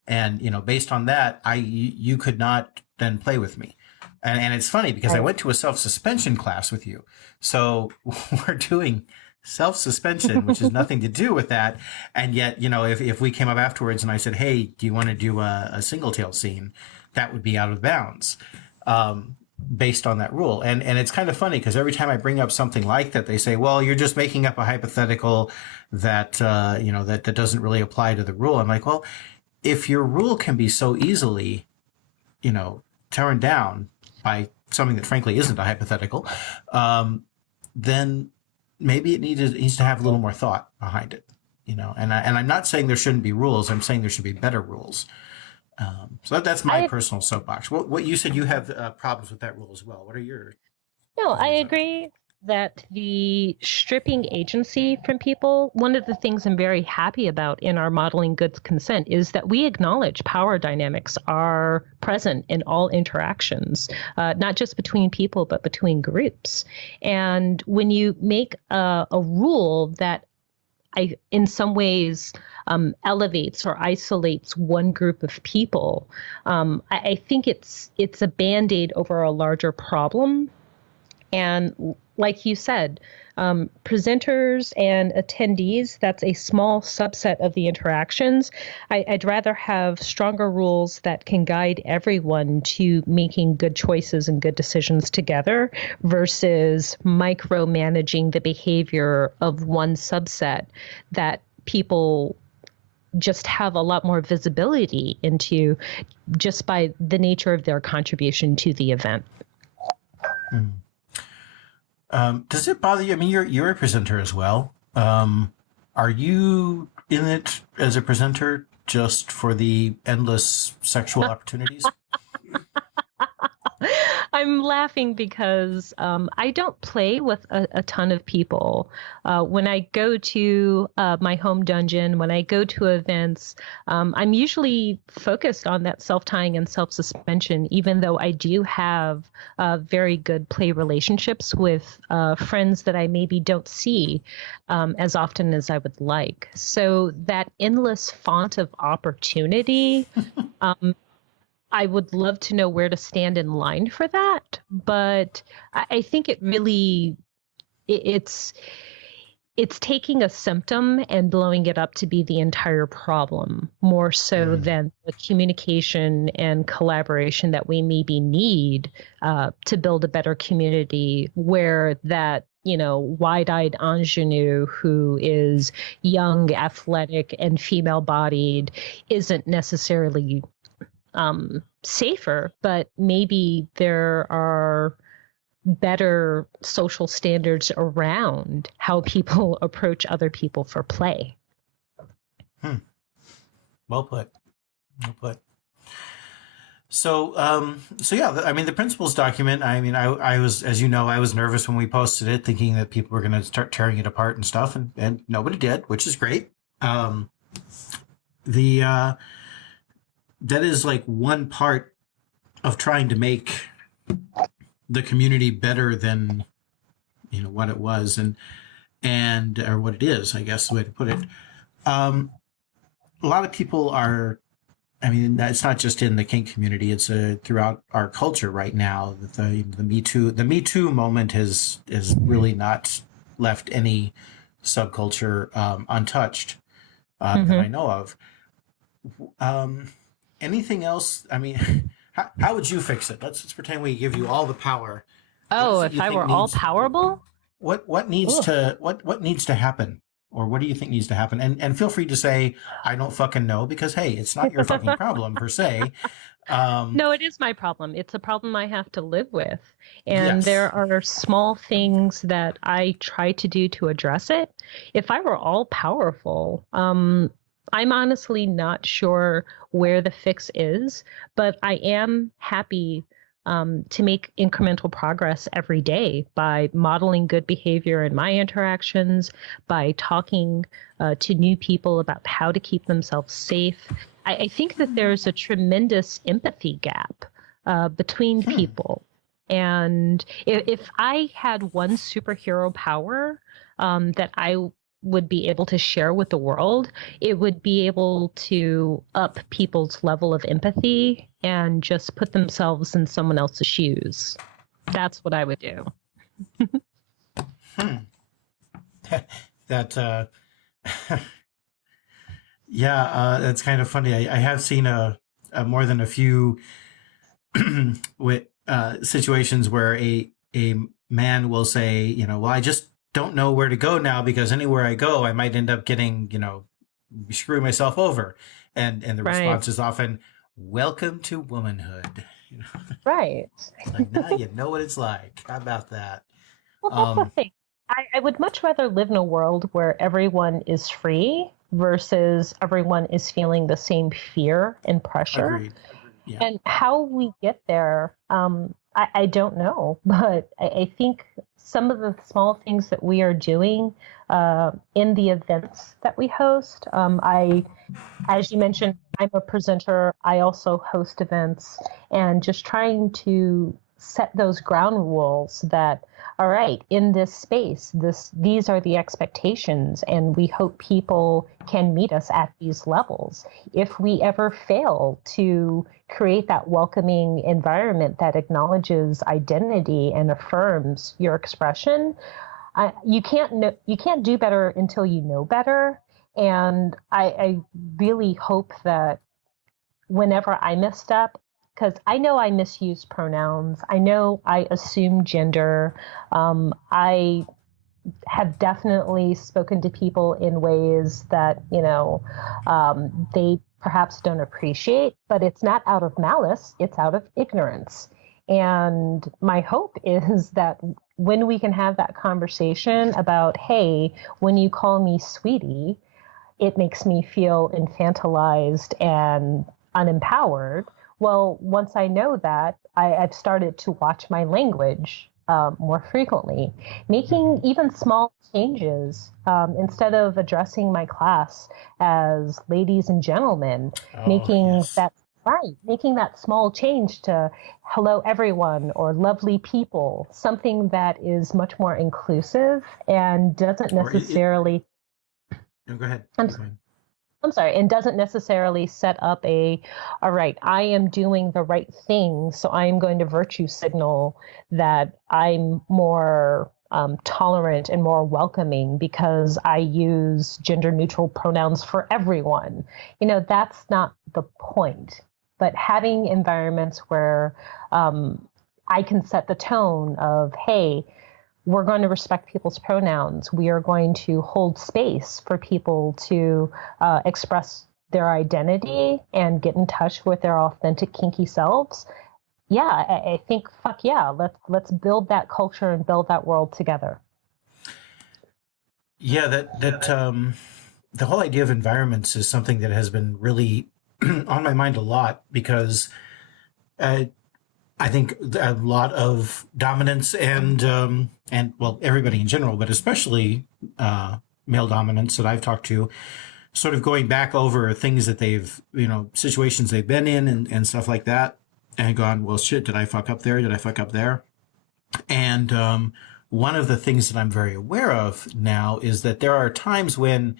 and based on that, you could not then play with me, and it's funny because I went to a self-suspension class with you, so we're doing self-suspension, which has nothing to do with that, and yet if we came up afterwards and I said, hey, do you want to do a single tail scene, that would be out of bounds. Based on that rule. And it's kind of funny because every time I bring up something like that, they say, well, you're just making up a hypothetical that, that doesn't really apply to the rule. I'm like, well, if your rule can be so easily, torn down by something that frankly isn't a hypothetical, then maybe it needs to have a little more thought behind it, and I'm not saying there shouldn't be rules. I'm saying there should be better rules. So that's my personal soapbox. What you said, you have problems with that rule as well. What are your? No, I agree that the stripping agency from people, one of the things I'm very happy about in our modeling good consent is that we acknowledge power dynamics are present in all interactions, not just between people, but between groups. And when you make a rule that in some ways elevates or isolates one group of people, I think it's a Band-Aid over a larger problem. And like you said, presenters and attendees, that's a small subset of the interactions. I'd rather have stronger rules that can guide everyone to making good choices and good decisions together versus micromanaging the behavior of one subset that people just have a lot more visibility into just by the nature of their contribution to the event. Does it bother you? I mean, you're a presenter as well. Are you in it as a presenter just for the endless sexual opportunities? I'm laughing because I don't play with a ton of people. When I go to my home dungeon, when I go to events, I'm usually focused on that self-tying and self-suspension, even though I do have very good play relationships with friends that I maybe don't see as often as I would like. So that endless font of opportunity, I would love to know where to stand in line for that, but I think it really, it's taking a symptom and blowing it up to be the entire problem, more so than the communication and collaboration that we maybe need to build a better community where that, wide-eyed ingenue who is young, athletic, and female-bodied isn't necessarily safer, but maybe there are better social standards around how people approach other people for play. Well put. So yeah, I mean, the principles document, I mean, I was, as you know, I was nervous when we posted it, thinking that people were going to start tearing it apart and stuff, and nobody did, which is great. That is like one part of trying to make the community better than, what it was and or what it is, I guess the way to put it. A lot of people are, I mean, it's not just in the kink community, it's throughout our culture right now. The Me Too moment has really not left any subculture untouched that I know of. Anything else? I mean, how would you fix it? Let's pretend we give you all the power. Oh, if I were all powerful? What needs to happen? Or what do you think needs to happen? And feel free to say, I don't fucking know, because hey, it's not your fucking problem per se. No, it is my problem. It's a problem I have to live with. And Yes. there are small things that I try to do to address it. If I were all powerful, I'm honestly not sure where the fix is, but I am happy to make incremental progress every day by modeling good behavior in my interactions, by talking to new people about how to keep themselves safe. I think that there's a tremendous empathy gap between people. And if I had one superhero power that I would be able to share with the world, it would be able to up people's level of empathy and just put themselves in someone else's shoes. That's what I would do. That yeah, that's kind of funny. I have seen a more than a few with situations where a man will say, you know, well, I just don't know where to go now because anywhere I go, I might end up getting, you know, screwing myself over, and the response is often, "Welcome to womanhood." You know? Right. Like, now you know what it's like. How about that? Well, that's the thing. I would much rather live in a world where everyone is free versus everyone is feeling the same fear and pressure. Agreed. Yeah. And how we get there, I don't know, but I think some of the small things that we are doing in the events that we host, as you mentioned, I'm a presenter. I also host events, and just trying to set those ground rules that, all right, in this space, these are the expectations, and we hope people can meet us at these levels. If we ever fail to create that welcoming environment that acknowledges identity and affirms your expression, you can't do better until you know better. And I really hope that whenever I misstep, because I know I misuse pronouns, I know I assume gender, I have definitely spoken to people in ways that, you know, they perhaps don't appreciate, but it's not out of malice, it's out of ignorance. And my hope is that when we can have that conversation about, hey, when you call me sweetie, it makes me feel infantilized and unempowered. Well, once I know that, I've started to watch my language more frequently, making even small changes. Instead of addressing my class as ladies and gentlemen, making that small change to hello everyone or lovely people, something that is much more inclusive and doesn't necessarily. No, go ahead. I'm sorry, and doesn't necessarily set up all right, I am doing the right thing, so I am going to virtue signal that I'm more tolerant and more welcoming because I use gender neutral pronouns for everyone. You know, that's not the point. But having environments where I can set the tone of, hey, we're going to respect people's pronouns. We are going to hold space for people to express their identity and get in touch with their authentic, kinky selves. Yeah, I think, fuck yeah, let's build that culture and build that world together. Yeah, the whole idea of environments is something that has been really on my mind a lot because I think a lot of dominance and well, everybody in general, but especially male dominance that I've talked to, sort of going back over things that they've, you know, situations they've been in and stuff like that, and gone, well, shit, did I fuck up there? Did I fuck up there? And one of the things that I'm very aware of now is that there are times when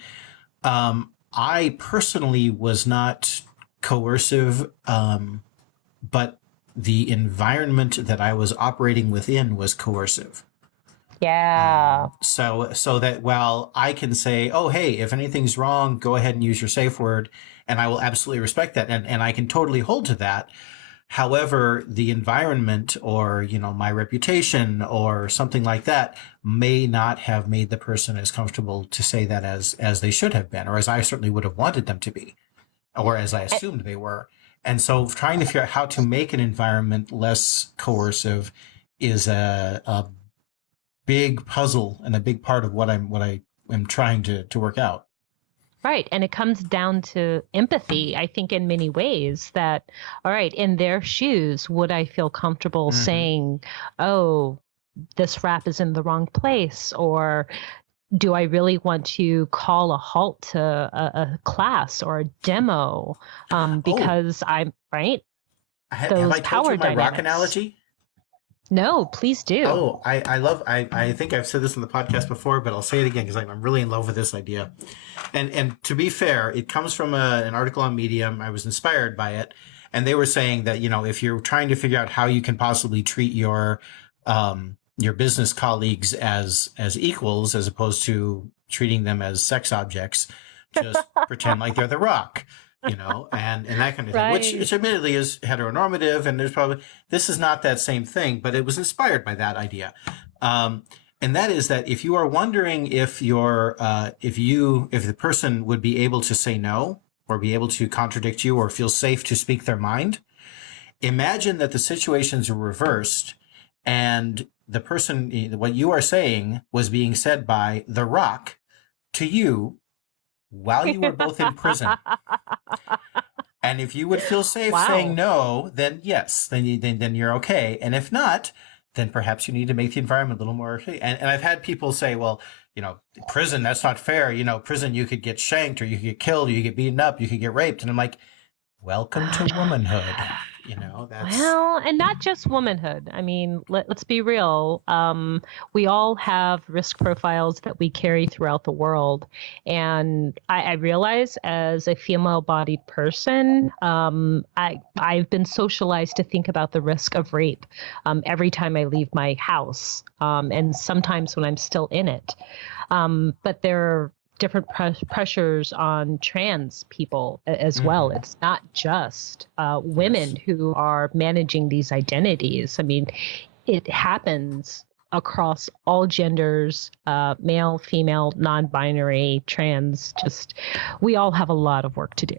I personally was not coercive, but the environment that I was operating within was coercive. Yeah. So that while I can say, oh, hey, if anything's wrong, go ahead and use your safe word, and I will absolutely respect that, and I can totally hold to that. However, the environment or, you know, my reputation or something like that may not have made the person as comfortable to say that as they should have been, or as I certainly would have wanted them to be, or as I assumed they were. And so trying to figure out how to make an environment less coercive is a big puzzle and a big part of what I am trying to work out. Right. And it comes down to empathy, I think, in many ways that, all right, in their shoes, would I feel comfortable saying, oh, this rap is in the wrong place? Or do I really want to call a halt to a class or a demo because I'm right? Have I told you my rock analogy? No, please do. Oh, I think I've said this on the podcast before, but I'll say it again because I'm really in love with this idea. And to be fair, it comes from an article on Medium. I was inspired by it. And they were saying that, if you're trying to figure out how you can possibly treat your business colleagues as equals, as opposed to treating them as sex objects, just pretend like they're the rock. And that kind of thing, which admittedly is heteronormative, and this is not that same thing, but it was inspired by that idea. And that is that if you are wondering if the person would be able to say no, or be able to contradict you, or feel safe to speak their mind, imagine that the situations are reversed, and the person, what you are saying was being said by the rock to you while you were both in prison. And if you would feel safe saying no, then yes, then you're okay. And if not, then perhaps you need to make the environment a little more. And I've had people say, well, prison, that's not fair. Prison, you could get shanked, or you could get killed, or you could get beaten up, you could get raped. And I'm like, welcome to womanhood. That's... Well, and not just womanhood. I mean, let's be real. We all have risk profiles that we carry throughout the world. And I realize as a female-bodied person, I've been socialized to think about the risk of rape every time I leave my house, and sometimes when I'm still in it. But there are different pressures on trans people as well. It's not just women who are managing these identities. I mean, it happens across all genders, male, female, non-binary, trans, we all have a lot of work to do.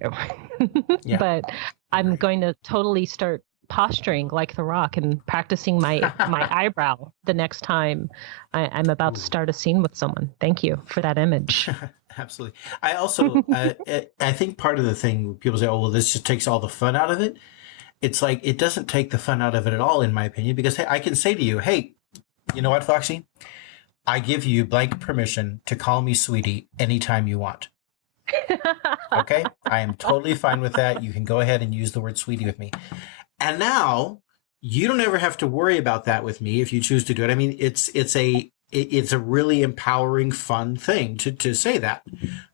Yeah. But I'm going to totally start posturing like The Rock and practicing my eyebrow the next time I'm about to start a scene with someone. Thank you for that image. Absolutely. I also, I think part of the thing people say, oh, well, this just takes all the fun out of it. It's like, it doesn't take the fun out of it at all, in my opinion, because hey, I can say to you, hey, you know what, Foxy? I give you blank permission to call me sweetie anytime you want. Okay? I am totally fine with that. You can go ahead and use the word sweetie with me. And now you don't ever have to worry about that with me if you choose to do it. I mean, it's a really empowering, fun thing to say that.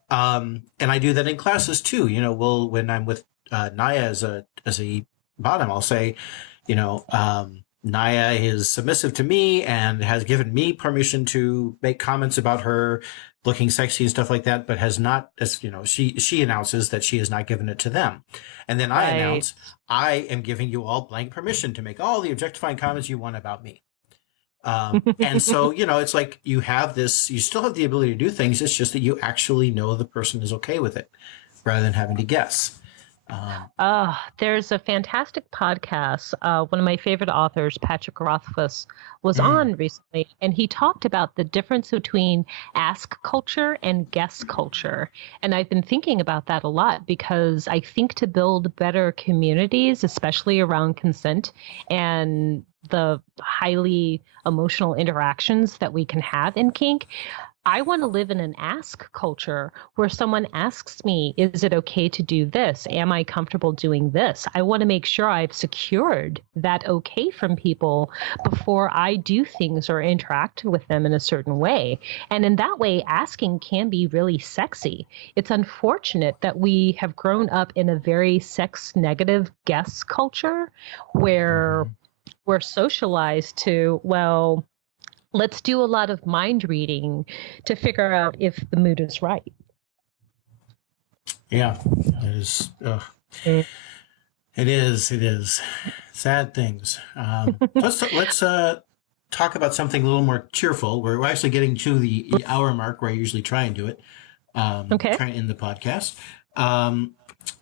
And I do that in classes too. When I'm with Naya as a bottom, I'll say, Naya is submissive to me and has given me permission to make comments about her looking sexy and stuff like that, but has not, she announces that she has not given it to them. And then I announce, I am giving you all blank permission to make all the objectifying comments you want about me. And so, it's like you still have the ability to do things. It's just that you actually know the person is okay with it rather than having to guess. There's a fantastic podcast. One of my favorite authors, Patrick Rothfuss, was on recently, and he talked about the difference between ask culture and guess culture. And I've been thinking about that a lot because I think to build better communities, especially around consent and the highly emotional interactions that we can have in kink, I want to live in an ask culture where someone asks me, is it okay to do this? Am I comfortable doing this? I want to make sure I've secured that okay from people before I do things or interact with them in a certain way. And in that way, asking can be really sexy. It's unfortunate that we have grown up in a very sex negative guess culture where we're socialized to, well, let's do a lot of mind reading to figure out if the mood is right. Yeah, it is. It is. Sad things. Let's talk about something a little more cheerful. We're actually getting to the hour mark where I usually try and do it. Okay. Try and end the podcast. I'm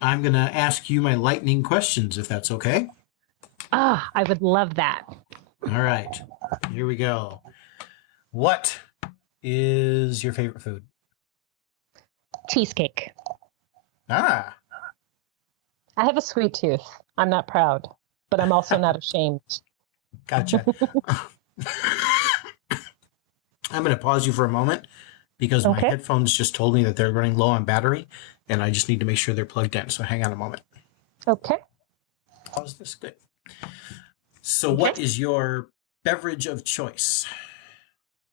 going to ask you my lightning questions, if that's okay. I would love that. All right. Here we go. What is your favorite food? Cheesecake. Ah. I have a sweet tooth. I'm not proud, but I'm also not ashamed. Gotcha. I'm going to pause you for a moment because my headphones just told me that they're running low on battery, and I just need to make sure they're plugged in. So hang on a moment. Okay. How's this? Good. So what is your beverage of choice?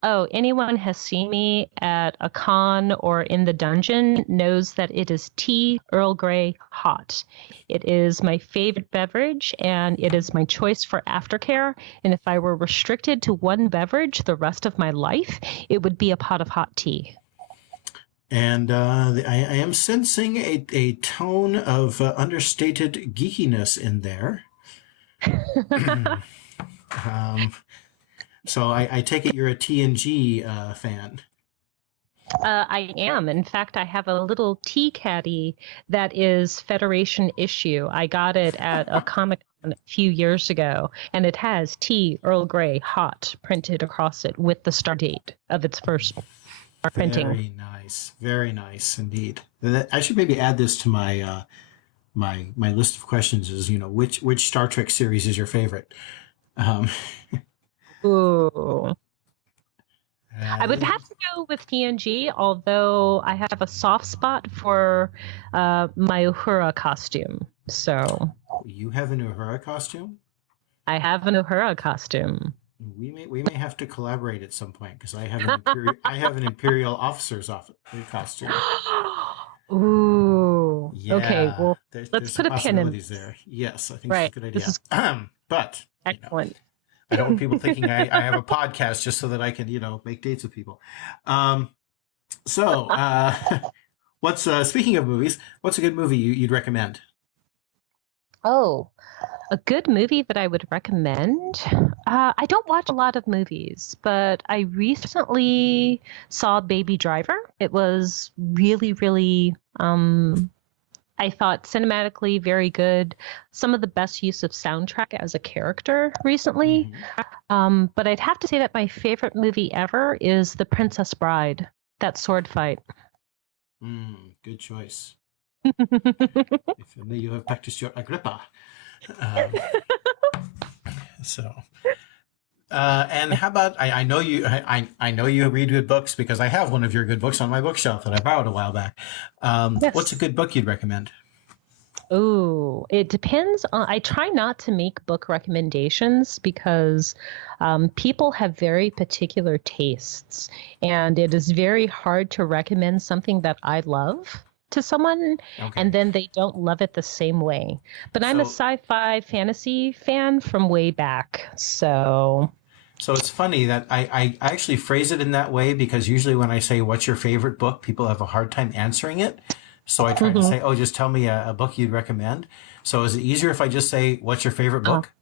Oh, anyone has seen me at a con or in the dungeon knows that it is tea, Earl Grey, hot. It is my favorite beverage, and it is my choice for aftercare. And if I were restricted to one beverage the rest of my life, it would be a pot of hot tea. And I am sensing a tone of understated geekiness in there. So I take it you're a TNG fan. I am. In fact, I have a little tea caddy that is Federation issue. I got it at a Comic-Con a few years ago, and it has tea, Earl Grey, hot, printed across it with the start date of its first printing. Very nice indeed. I should maybe add this to my my list of questions. Is which Star Trek series is your favorite? Ooh. I would have to go with TNG, although I have a soft spot for my Uhura costume. So you have an Uhura costume? I have an Uhura costume. We may have to collaborate at some point because I have an Imperial officer's costume. Ooh. Yeah, okay. Well, let's put a pin in there. Yes, I think right. that's a good idea. This is but excellent. I don't want people thinking I have a podcast just so that I can make dates with people. What's speaking of movies? What's a good movie you'd recommend? Oh, a good movie that I would recommend? I don't watch a lot of movies, but I recently saw Baby Driver. It was really, really, I thought cinematically very good. Some of the best use of soundtrack as a character recently. Mm-hmm. But I'd have to say that my favorite movie ever is The Princess Bride, that sword fight. Good choice. If only you have practiced your Agrippa. And how about I know you I know you read good books because I have one of your good books on my bookshelf that I borrowed a while back. Yes. What's a good book you'd recommend? Oh, it depends on. I try not to make book recommendations because people have very particular tastes, and it is very hard to recommend something that I love to someone and then they don't love it the same way. But I'm a sci-fi fantasy fan from way back. So it's funny that I actually phrase it in that way because usually when I say, what's your favorite book, people have a hard time answering it. So I try to say, just tell me a book you'd recommend. So is it easier if I just say, what's your favorite book?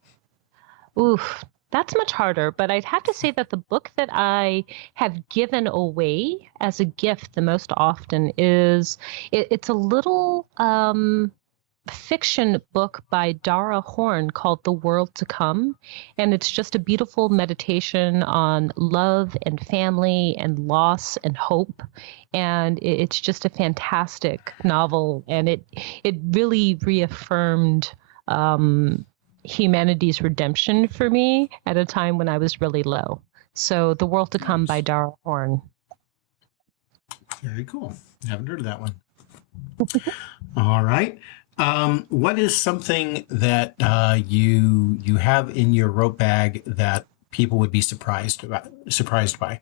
Oof. That's much harder, but I'd have to say that the book that I have given away as a gift the most often is, it's a little fiction book by Dara Horn called The World to Come. And it's just a beautiful meditation on love and family and loss and hope. And it's just a fantastic novel. And it really reaffirmed humanity's redemption for me at a time when I was really low. So The World to Come by Dara Horn. Very cool. I haven't heard of that one. All right. What is something that you have in your rope bag that people would be surprised by?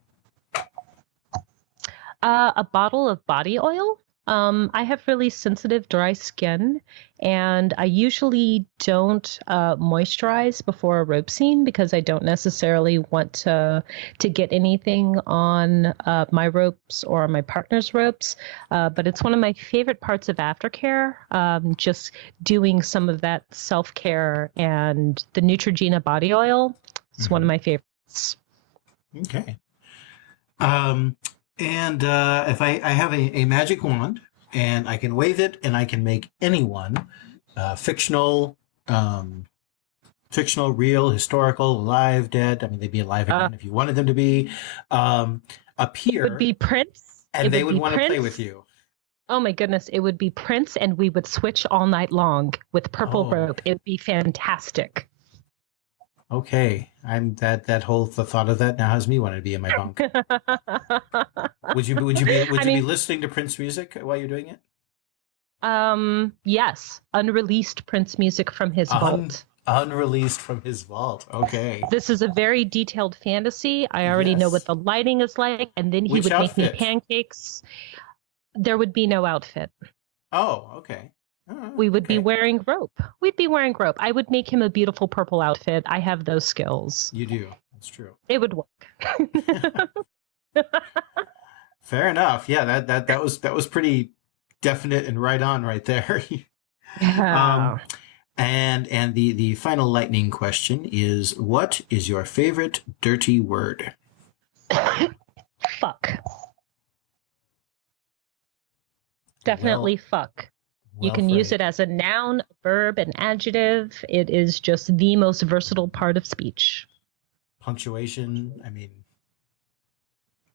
A bottle of body oil. I have really sensitive, dry skin, and I usually don't moisturize before a rope scene because I don't necessarily want to get anything on my ropes or my partner's ropes. But it's one of my favorite parts of aftercare, just doing some of that self-care, and the Neutrogena body oil is one of my favorites. Okay. And if I have a magic wand and I can wave it and I can make anyone, fictional, real, historical, alive, dead. I mean, they'd be alive again if you wanted them to be, appear. It would be Prince. And they would want to play with you. Oh my goodness. It would be Prince and we would switch all night long with purple rope. It would be fantastic. Okay, the thought of that now has me wanting to be in my bunk. Would you be listening to Prince music while you're doing it? Yes, unreleased Prince music from his vault. Unreleased from his vault. Okay. This is a very detailed fantasy. I already know what the lighting is like, and then he Which would outfit? make me pancakes. There would be no outfit. Oh, okay. We would be wearing rope. We'd be wearing rope. I would make him a beautiful purple outfit. I have those skills. You do. That's true. It would work. Fair enough. Yeah, that was pretty definite and right on right there. Yeah. And the final lightning question is, what is your favorite dirty word? Fuck. Definitely fuck. You can use it as a noun, a verb, an adjective. It is just the most versatile part of speech. Punctuation, I mean,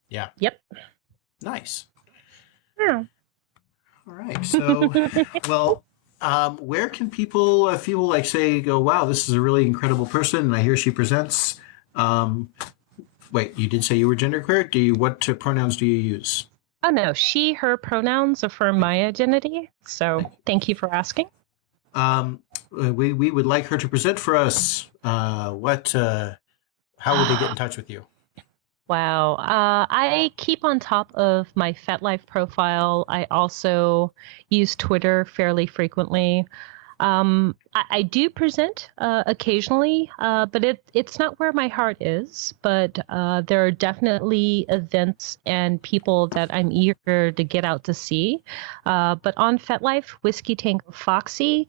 yeah. Yep. Nice. Yeah. All right. So, well, where can people feel like, say, go, wow, this is a really incredible person, and I hear she presents. Wait, you did say you were genderqueer? What pronouns do you use? Oh, no. She, her pronouns affirm my identity. So thank you for asking. We would like her to present for us. How would they get in touch with you? Wow. I keep on top of my FetLife profile. I also use Twitter fairly frequently. I do present occasionally, but it's not where my heart is. But there are definitely events and people that I'm eager to get out to see. But on FetLife, WhiskyTangoFoxy,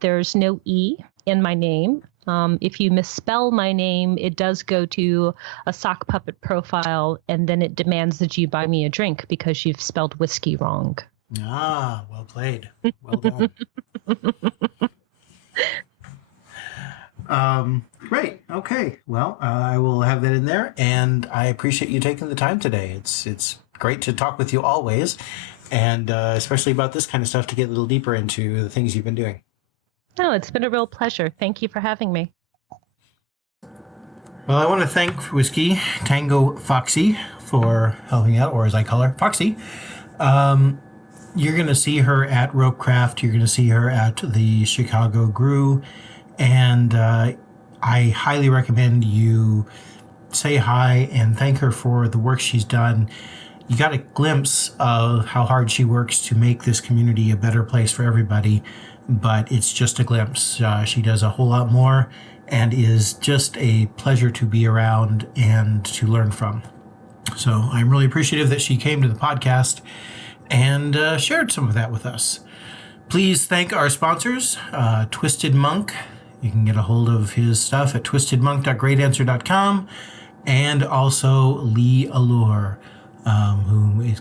there's no E in my name. If you misspell my name, it does go to a sock puppet profile, and then it demands that you buy me a drink because you've spelled whiskey wrong. Ah, well played. Well done. Great. Okay. Well, I will have that in there, and I appreciate you taking the time today. It's great to talk with you always, and especially about this kind of stuff to get a little deeper into the things you've been doing. No, it's been a real pleasure. Thank you for having me. Well, I want to thank WhiskyTangoFoxy for helping out, or as I call her, Foxy. You're going to see her at Ropecraft. You're going to see her at the Chicago Brew. And I highly recommend you say hi and thank her for the work she's done. You got a glimpse of how hard she works to make this community a better place for everybody, but it's just a glimpse. She does a whole lot more and is just a pleasure to be around and to learn from. So I'm really appreciative that she came to the podcast and shared some of that with us. Please thank our sponsors, Twisted Monk. You can get a hold of his stuff at twistedmonk.greatanswer.com, and also Lee Allure, who is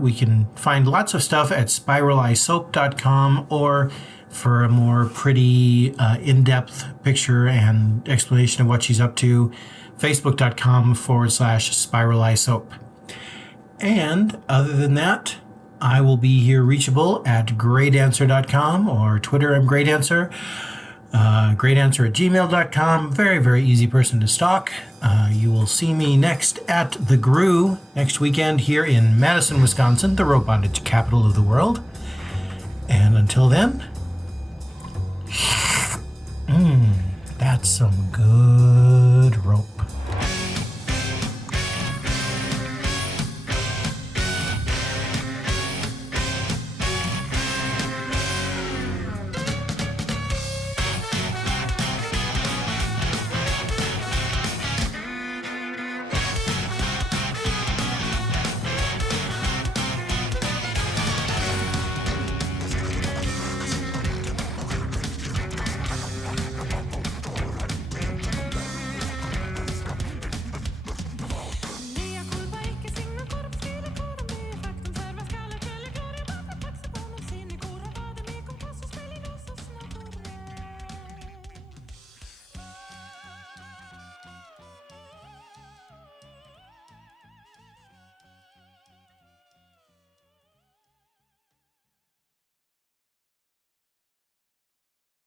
we can find lots of stuff at spiralisoap.com, or for a more pretty in-depth picture and explanation of what she's up to, facebook.com/spiralisoap. And other than that, I will be here reachable at greatanswer.com, or Twitter, I'm greatanswer. Greatanswer@gmail.com. Very, very easy person to stalk. You will see me next at the Brew next weekend here in Madison, Wisconsin, the rope bondage capital of the world. And until then, that's some good rope.